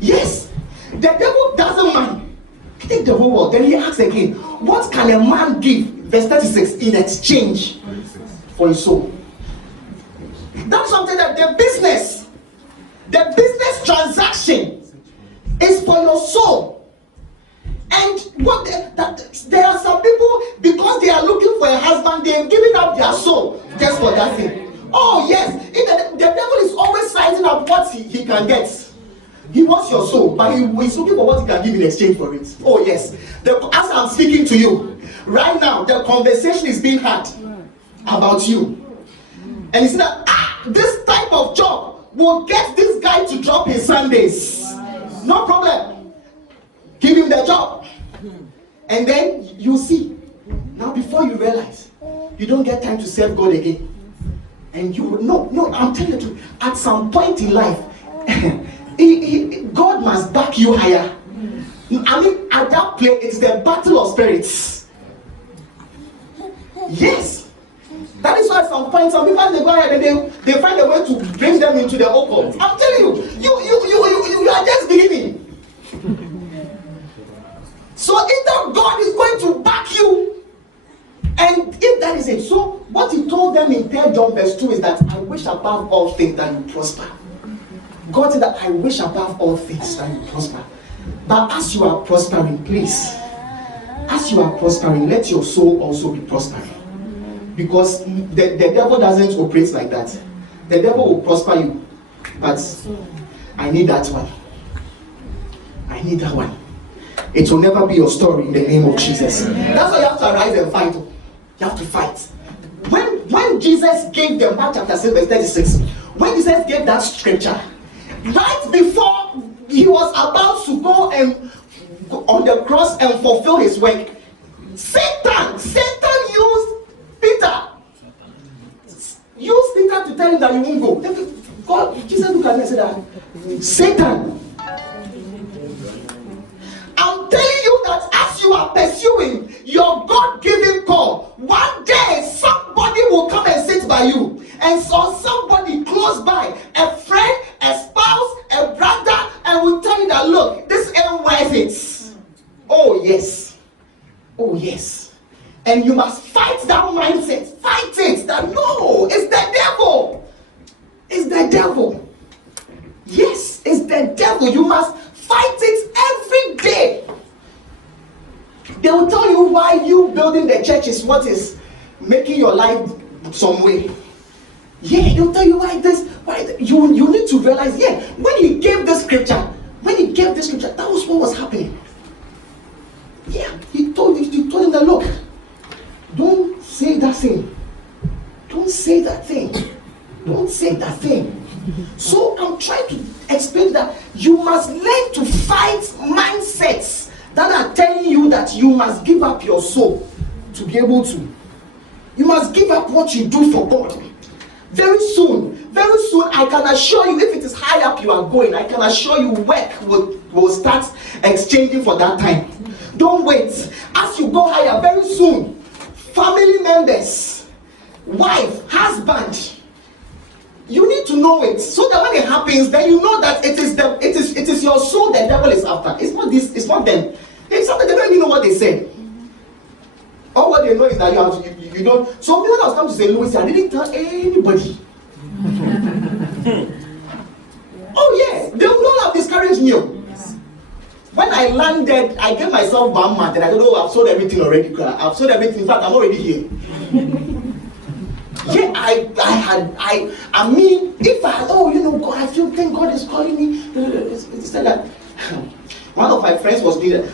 Yes, the devil doesn't mind. Take the whole world. Then he asks again, what can a man give, verse 36, in exchange for his soul? That's something that the business transaction is for your soul. And there are some people, because they are looking for a husband, they have given up their soul just for that thing. Oh yes, the devil is always sizing up what he can get. He wants your soul, but he's looking for what he can give in exchange for it. Oh yes, as I'm speaking to you right now, the conversation is being had about you, and you see that this type of job will get this guy to drop his Sundays. No problem. Give him the job, and then you see. Now, before you realize, you don't get time to serve God again, and you no. I'm telling you, at some point in life, God must back you higher. I mean, at that place, it's the battle of spirits. Yes, that is why at some point, some people they go ahead and they find a way to bring them into the occult. I'm telling you, you are just beginning. So either God is going to back you, and if that is it, so what he told them in 3 John verse 2 is that I wish above all things that you prosper. God said that I wish above all things that you prosper. But as you are prospering, please, as you are prospering, let your soul also be prospering. Because the devil doesn't operate like that. The devil will prosper you. But I need that one. I need that one. It will never be your story in the name of Jesus. That's why you have to arise and fight. You have to fight. When Jesus gave them, Mark chapter 6 verse 36, when Jesus gave that scripture, right before he was about to go and on the cross and fulfill his work, Satan used Peter to tell him that you won't go. God, Jesus looked at me and said that, Satan, I'm telling you that as you are pursuing your God-given call, one day somebody will come and sit by you, and so somebody close by, a friend, a spouse, a brother, and will tell you that, look, this ain't worth it. Oh yes, oh yes, and you must fight that mindset. Fight it. That no, it's the devil. It's the devil. Yes, it's the devil. You must fight it every day. They will tell you why you building the church is what is making your life some way. Yeah, they'll tell you you need to realize, yeah, when he gave the scripture, that was what was happening. Yeah, he told him that, look, don't say that thing. Don't say that thing. Don't say that thing. So I'm trying to explain that you must learn to fight mindsets that are telling you that you must give up your soul to be able to. You must give up what you do for God. Very soon, I can assure you, if it is high up you are going, I can assure you work will start exchanging for that time. Don't wait. As you go higher, very soon, family members, wife, husband, you need to know it, so that when it happens, then you know that it is your soul the devil is after. It's not this. It's not them. It's something they don't even know what they said. All what they know is that you don't. So when I was coming to St. Louis, I didn't tell anybody. Oh yeah, they would all have discouraged me. When I landed, I gave myself 1 month, and I said, "Oh, I've sold everything already. I've sold everything. In fact, I'm already here." Yeah, I mean, if I had, God, I feel, thank God is calling me. He said that. One of my friends was doing that.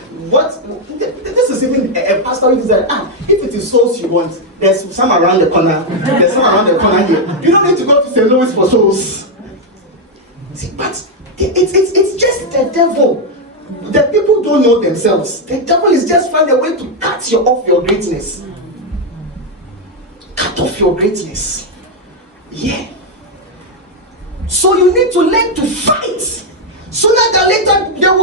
This is even a pastor who said, if it is souls you want, there's some around the corner. There's some around the corner here. You don't need to go to St. Louis for souls. See, but it's just the devil. The people don't know themselves. The devil is just finding a way to cut you off your greatness. Cut off your greatness. Yeah. So you need to learn to fight. Sooner than later,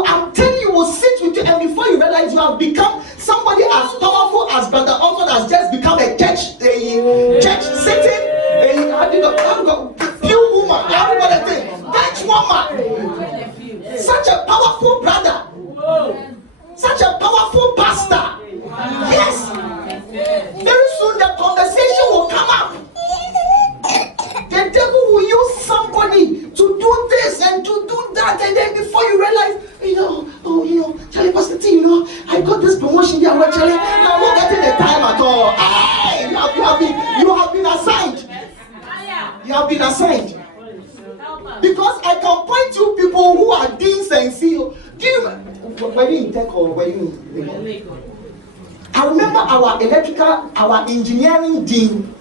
I'm telling you, will sit with you and And before you realize, you have become somebody as powerful as Brother Alton has just become a church sitting, few woman, bench woman. Such a powerful brother. Such a powerful pastor. Yes. Very soon the conversation will come up. The devil will use somebody to do this and to do that, and then before you realize, Charlie, Pastor T, I got this promotion here, Charlie. Now I'm not getting the time at all. Hey, you have been assigned. You have been assigned. Because I can point to people who are deans and CEOs. Were you in tech or were you in legal? I remember our engineering dean.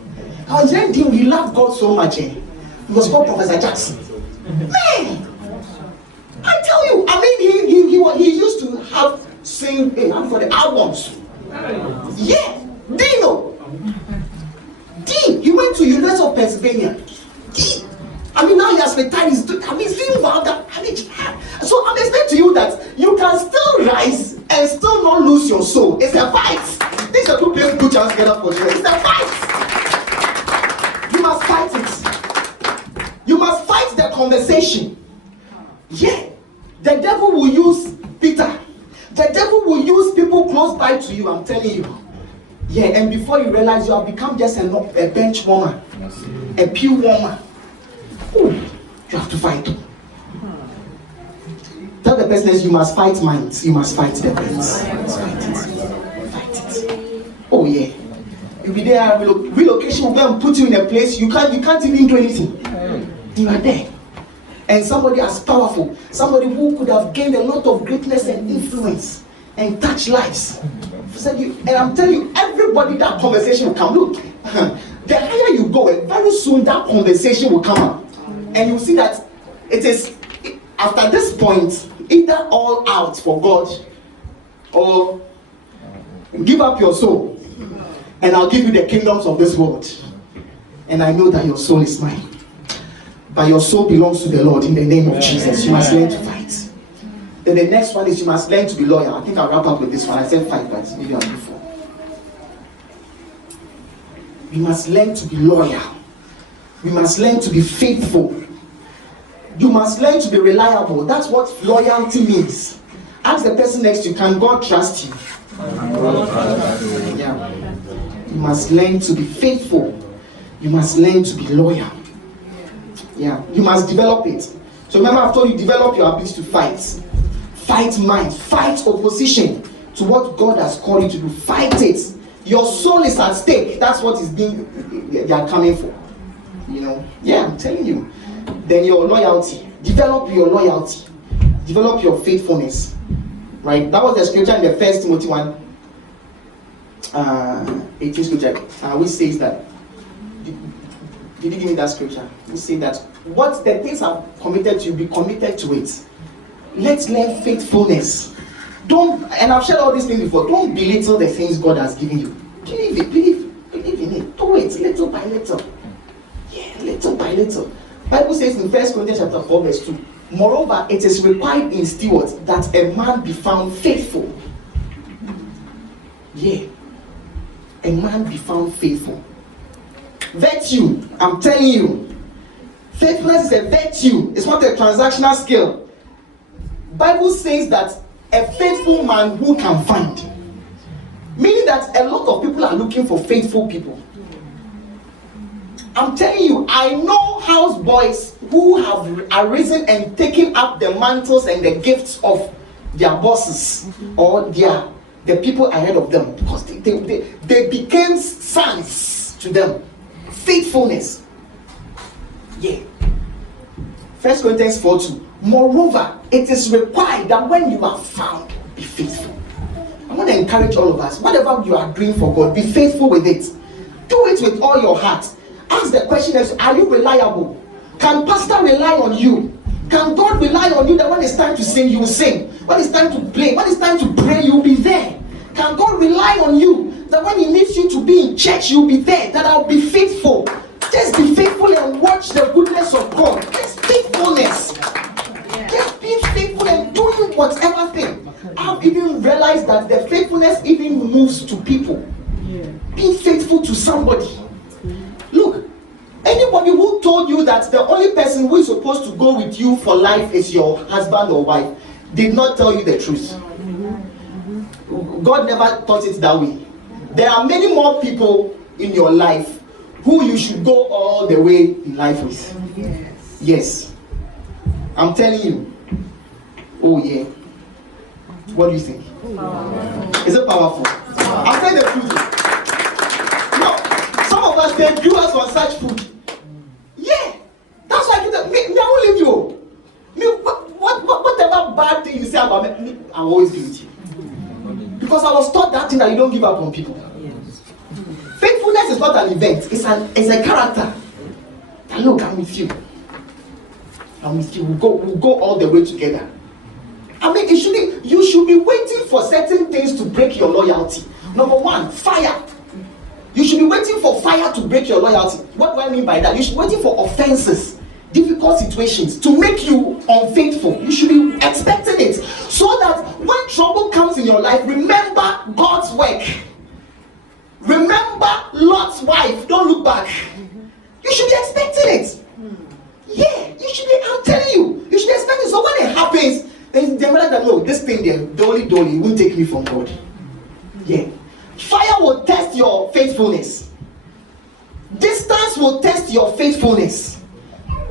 Our engineering dean, we loved God so much. He was called Professor Jackson. Man, I tell you, he used to have sing for the albums. Yeah, Dino. Dean, he went to University of Pennsylvania. Dean. Now he has retired. He's doing vulgar. So I'm explaining to you that you can still rise and still not lose your soul. It's a fight. These are two players good chance together for you. It's a fight. You must fight it. You must fight the conversation. Yeah. The devil will use Peter. The devil will use people close by to you, I'm telling you. Yeah, and before you realize, you have become just a bench warmer, a pew warmer. Ooh, you have to fight. Tell the person, you must fight minds. You must fight the minds. Fight it. Oh yeah. You'll be there. Relocation will go and put you in a place you can't even do anything. You are there. And somebody as powerful, somebody who could have gained a lot of greatness and influence and touch lives. And I'm telling you, everybody, that conversation will come. Look, the higher you go, very soon that conversation will come up. And you see that it is, after this point, either all out for God or give up your soul and I'll give you the kingdoms of this world. And I know that your soul is mine. But your soul belongs to the Lord in the name of Jesus. You must learn to fight. Then the next one is you must learn to be loyal. I think I'll wrap up with this one. I said fight, but maybe I'll do 4. You must learn to be loyal. You must learn to be faithful. You must learn to be reliable. That's what loyalty means. Ask the person next to you, can God trust you? Yeah. You must learn to be faithful. You must learn to be loyal. Yeah. You must develop it. So remember, I've told you, develop your ability to fight. Fight mind. Fight opposition to what God has called you to do. Fight it. Your soul is at stake. That's what is being they are coming for. Yeah, I'm telling you. Then your loyalty. Develop your loyalty. Develop your faithfulness. Right? That was the scripture in the 1 Timothy 1. 18 scripture. Which says that. Did you give me that scripture? Which says that what the things are committed to, be committed to it. Let's learn faithfulness. And I've shared all these things before. Don't belittle the things God has given you. Believe it. Believe in it. Do it little by little. Yeah, little by little. Bible says in 1 Corinthians chapter 4 verse 2, moreover, it is required in stewards that a man be found faithful. Yeah. A man be found faithful. Virtue, I'm telling you. Faithfulness is a virtue. It's not a transactional skill. Bible says that a faithful man who can find. Meaning that a lot of people are looking for faithful people. I'm telling you, I know houseboys who have arisen and taken up the mantles and the gifts of their bosses or the people ahead of them, because they became sons to them. Faithfulness. Yeah. 1 Corinthians 4:2. Moreover, it is required that when you are found, be faithful. I want to encourage all of us, whatever you are doing for God, be faithful with it. Do it with all your heart. Ask the question, are you reliable? Can pastor rely on you? Can God rely on you that when it's time to sing, you will sing? When it's time to play, when it's time to pray, you'll be there? Can God rely on you that when he needs you to be in church, you'll be there? That I'll be faithful. Just be faithful and watch the goodness of God. Just faithfulness. Just be faithful and doing whatever thing. I've even realized that the faithfulness even moves to people. Be faithful to somebody. Look, anybody who told you that the only person who is supposed to go with you for life is your husband or wife did not tell you the truth. God never taught it that way. There are many more people in your life who you should go all the way in life with. Yes. I'm telling you. Oh yeah. What do you think? Is it powerful? I'm telling the truth. No, some of us, they grew us on such food. Yeah. That's why I won't leave you. Whatever bad thing you say about me, I'll always be with you. Because I was taught that thing that you don't give up on people. Faithfulness is not an event, it's a character. And look, I'm with you. I'm with you. We'll go all the way together. I mean, you should be waiting for certain things to break your loyalty. Number one, fire. You should be waiting for fire to break your loyalty. What do I mean by that? You should be waiting for offenses, difficult situations to make you unfaithful. You should be expecting it so that when trouble comes in your life, remember God's work. Remember Lot's wife. Don't look back. You should be expecting it. Yeah, you should be. I'm telling you, you should be expecting. So when it happens, then they realize that no, this thing there, dolly, won't take me from God. Yeah, fire will test your faithfulness. Distance will test your faithfulness.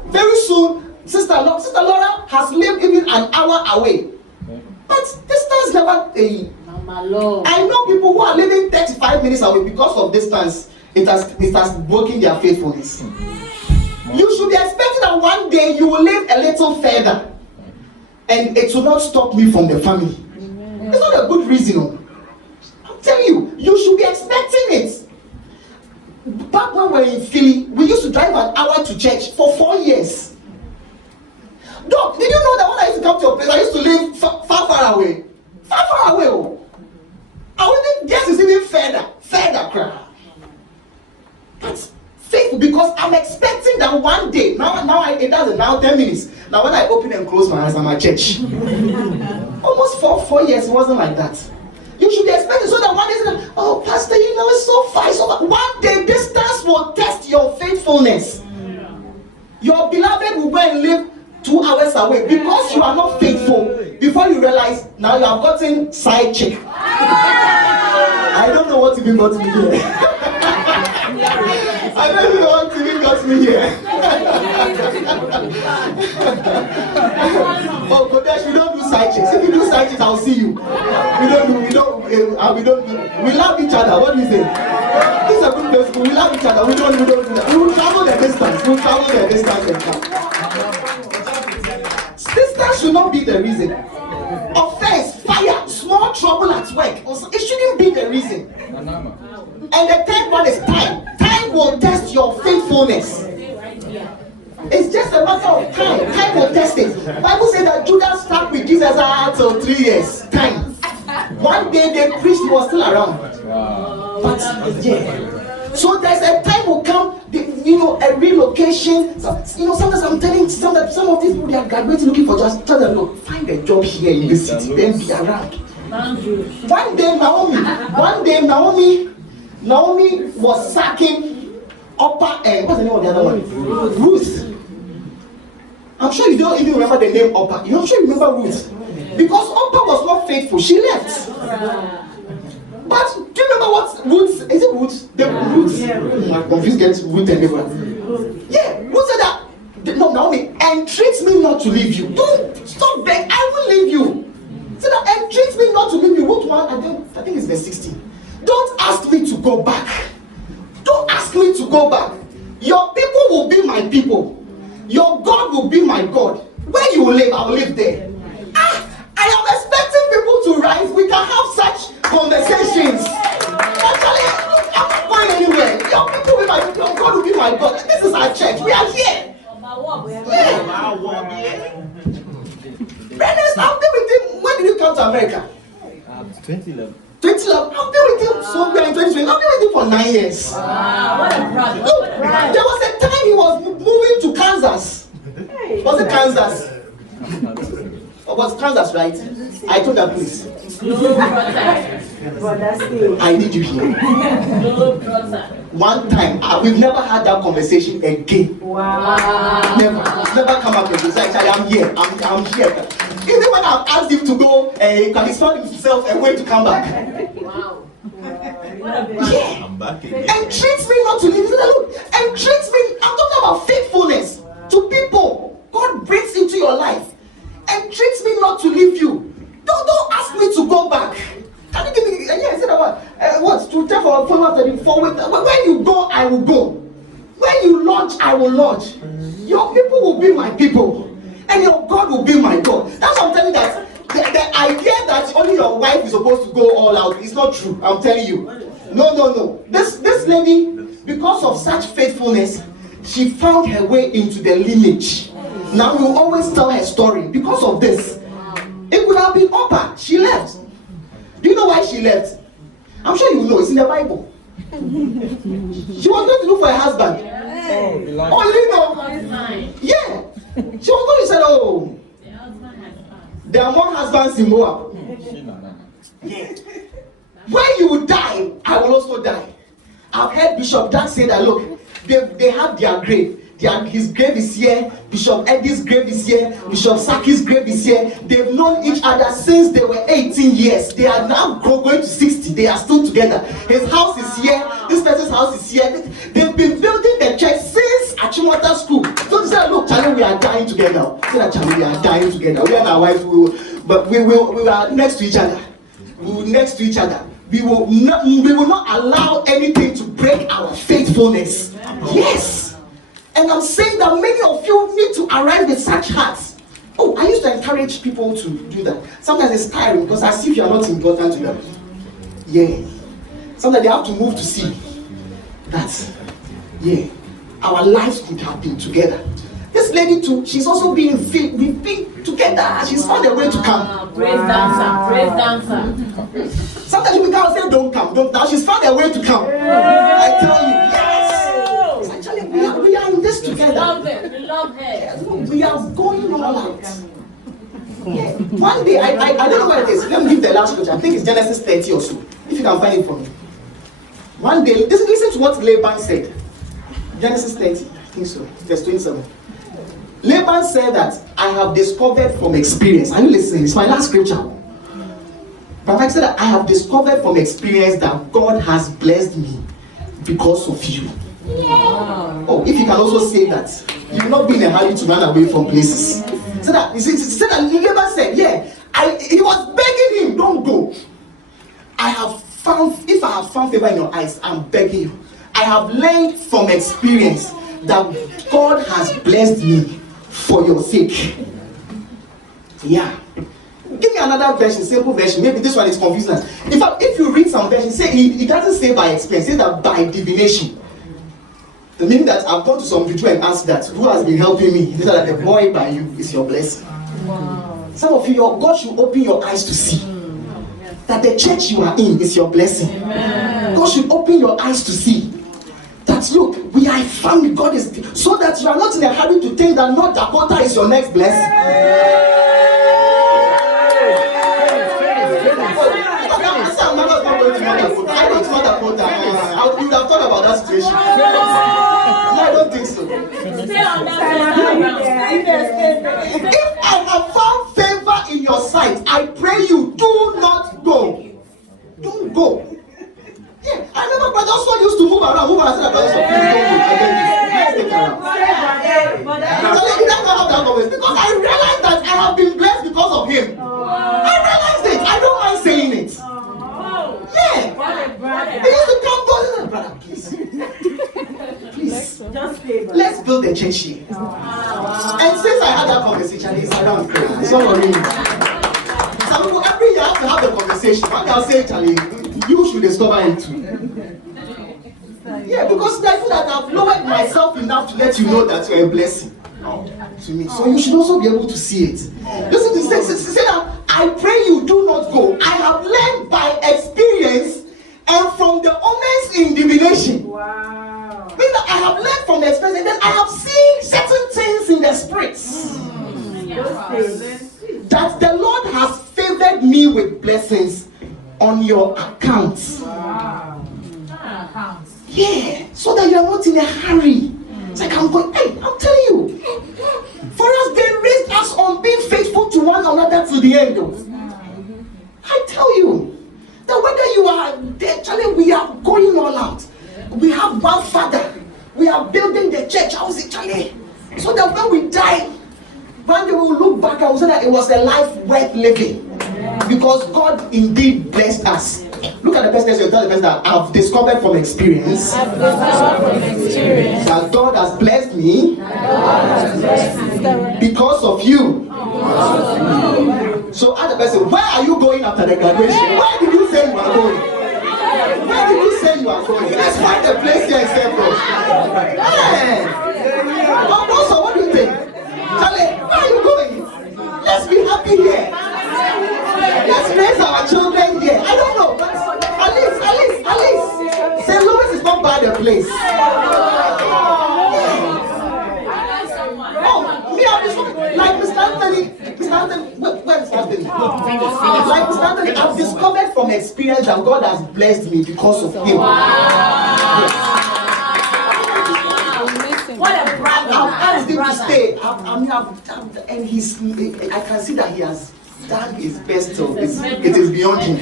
Very soon, Sister Laura has lived even an hour away. But distance never. I know people who are living 35 minutes away because of distance. It has broken their faithfulness. You should be expecting that one day you will live a little further, and it will not stop me from the family. It's not a good reason. I'm telling you, you should be expecting it. Back when we were in Philly, we used to drive an hour to church for 4 years. Doc, did you know that when I used to come to your place, I used to live far away? Far away. Oh. I wouldn't guess it's even further crap. That's faithful because I'm expecting that one day. It doesn't. Now 10 minutes. Now when I open and close my eyes, I'm at church. Almost 4 years, it wasn't like that. You should be expecting so that one day, oh pastor, it's so far, so far. One day distance will test your faithfulness. Your beloved will go and live 2 hours away because you are not faithful. Before you realize, now you have gotten side chick. I don't know what even got me here. I don't even know what even got me here. Oh, Kodesh, we don't do side chicks. If you do side chicks, I'll see you. We don't. We love each other. What do you say? This is a good place. We love each other. We don't do that. We will travel the distance. We'll travel the distance and come. Distance should not be the reason. Offense, fire, small trouble at work. It shouldn't be the reason. And the third one is time. Time will test your faithfulness. It's just a matter of time. Time will test it. The Bible says that Judas stuck with Jesus until 3 years. Time. One day they preached, he was still around. But yeah. So there's a time will come, a relocation. Sometimes I'm telling some of these people, they are graduating looking for just tell them, look, find a job here in this city, then be around. One day Naomi was sacking Upper and what's the name of the other one? Ruth. I'm sure you don't even remember the name Upper. I'm sure you remember Ruth. Because Upper was not faithful, she left. But do you remember what Ruth? Is it Ruth? The Ruth. I'm confused. Get Ruth and everyone. Yeah, Ruth said that. No, Naomi, entreat me not to leave you. Don't stop begging. I will leave you. Said that entreat me not to leave you. Ruth 1, I think it's verse 16. Don't ask me to go back. Don't ask me to go back. Your people will be my people. Your God will be my God. Where you will live, I will live there. I am expecting people to rise. We can have such conversations. Actually, I'm not going anywhere. Your people will be my people. Your God will be my God. This is our church. We are here. Yeah. Brennus, I've been with him. When did you come to America? 2011. 2011. I've been with him. So we are in 2020. I've been with him for 9 years. What a brother. Look, there was a time he was moving to Kansas. Was it Kansas? Was trousers right? I told her, please. I need you here. One time, we've never had that conversation again. Wow. Never. It's never come up again. So actually, I'm here. I'm here. Even when I've asked him to go, he found himself a way to come back. Wow. Yeah. I'm back again. And treats me not to leave. Look, and treats me. I'm talking about faithfulness to people God brings into your life, and treats me not to leave you. Don't ask me to go back. Can you give me? Yeah, I said what? To tell for follow after you forward. When you go, I will go. When you launch, I will launch. Your people will be my people, and your God will be my God. That's what I'm telling you. That the idea that only your wife is supposed to go all out is not true. I'm telling you. No. This lady, because of such faithfulness, she found her way into the lineage. Now we will always tell her story because of this. It would have been Oprah. She left. Do you know why she left? I'm sure you know. It's in the Bible. She was going to look for a husband. Oh, you know? Yeah. She was going to say, oh, there are more husbands in Moab. Yeah. When you die, I will also die. I've heard Bishop Dan say that, look, they have their grave. His grave is here. Bishop Eddie's grave is here. Bishop Saki's grave is here. They've known each other since they were 18 years. They are now going to 60. They are still together. His house is here. This person's house is here. They've been building the church since Achimota school. So they said, look, Charlie, we are dying together. Say that, Charlie, we are dying together. We and our wives, we are next to each other. We will next to each other. We will not allow anything to break our faithfulness. Yes. And I'm saying that many of you need to arrive with such hearts. Oh, I used to encourage people to do that. Sometimes it's tiring because as if you are not important to them. Yeah. Sometimes they have to move to see that, yeah, our lives could have been together. This lady too, she's also been we've been together. She's found a way to come. Praise dancer. Sometimes you can't say don't come. Now she's found a way to come. I tell you, yes. Actually, we are in this together. Love her. We are going all out. Yeah. One day, I don't know what it is. Let me give the last scripture. I think it's Genesis 30 or so. If you can find it for me. One day, listen to what Laban said. Genesis 30, I think so. Verse 27. Laban said that I have discovered from experience. Are you listening? It's my last scripture. But I said that I have discovered from experience that God has blessed me because of you. Yeah. Oh, if you can also say that, you will not be in a hurry to run away from places. So that Laban said, yeah, he was begging him, don't go. If I have found favor in your eyes, I'm begging you. I have learned from experience that God has blessed me for your sake. Yeah. Give me another version, simple version. Maybe this one is confusing. In fact, if you read some versions, say it doesn't say by experience, it says that by divination. The meaning that I've gone to some people and asked that, who has been helping me? They said that the boy by you is your blessing. Wow. Some of you, God should open your eyes to see that the church you are in is your blessing. Amen. God should open your eyes to see that, look, we are a family. God is, so that you are not in a hurry to think that North Dakota is your next blessing. I would have thought about that situation. No, I don't think so. If I have found favor in your sight, I pray you do not go. Don't go. Yeah, I remember brothers also used to move around. I said, brothers, please don't go. So they didn't have that conversation because I realized that I have been blessed because of him. I realized it. I don't mind saying it. Yeah. He used to come to brother, please. Please. Let's build a church here. And since I had that conversation, it's around. It's not worrying me. Some people every year have to have the conversation. One day I'll say, Charlie, you should discover it too. Yeah, because I feel that I've lowered myself enough to let you know that you're a blessing to me. So you should also be able to see it. Listen to this. Say that I pray you do not go. I have learned by experience and from the omens in divination. Wow. Meaning that I have learned from the experience and then I have seen certain things in the spirits. That the blessings on your account. Yeah, so that you are not in a hurry. It's like I'm going, hey, I'm telling you. For us, they raised us on being faithful to one another to the end. I tell you that whether you are there, Charlie, we are going all out. We have one Father. We are building the church house, Charlie, so that when we die, one day we will look back and we'll say that it was a life worth living. Because God indeed blessed us. Look at the person you tell the person that I've discovered from experience. That God has blessed me because of you. So ask the person, where are you going after the graduation? Where did you say you are going? Where did you say you are going? Let's find a place here in Cyprus. Hey! Also, what do you think? Charlie, where are you going? Let's be happy here. Let's raise our children here. I don't know, but at least. St. Louis is not bad a place. Oh, me, I'm just like Mr. Anthony, where is Anthony? Like Mr. Anthony, I've discovered from experience that God has blessed me because of him. Yes. What a brother! I've asked him to stay. And I can see that he has done his best. So it is beyond him.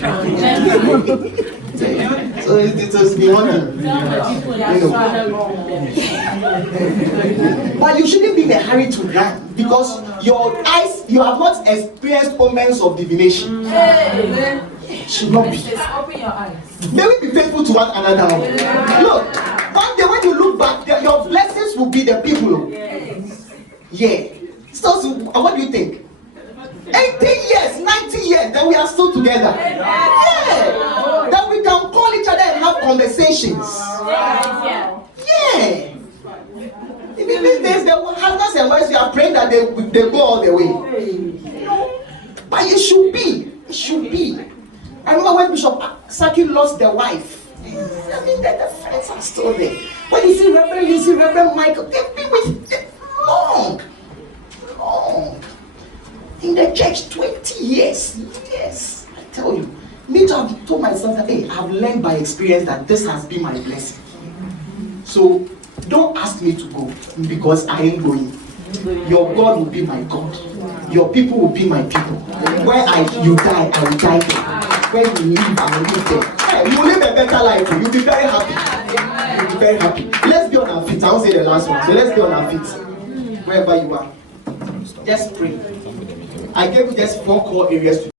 So it is beyond him. But you shouldn't be in a hurry to run because your eyes, you have not experienced moments of divination. Should not be. Open your eyes. May we be faithful to one another. Look, one day when you look back, your blessings will be the people. Yeah. So, what do you think? 80 years, 90 years, then we are still together. Yeah. Then we can call each other and have conversations. Yeah. Even these days, the husbands and wives, we are praying that they go all the way. But it should be. It should be. I remember when Bishop Saki lost the wife. I mean, the friends are still there. When you see Reverend Michael, they've been with them long. In the church, 20 years. Yes, I tell you. Me too, I've told myself that, hey, I've learned by experience that this has been my blessing. So, don't ask me to go because I ain't going. Your God will be my God. Your people will be my people. Where you die, I will die there. Where you live, I will live there. Hey, you will live a better life. You'll be very happy. You'll be very happy. Let's be on our feet. I won't say the last one. So let's be on our feet. Wherever you are. Just pray. I gave you just 4 core areas to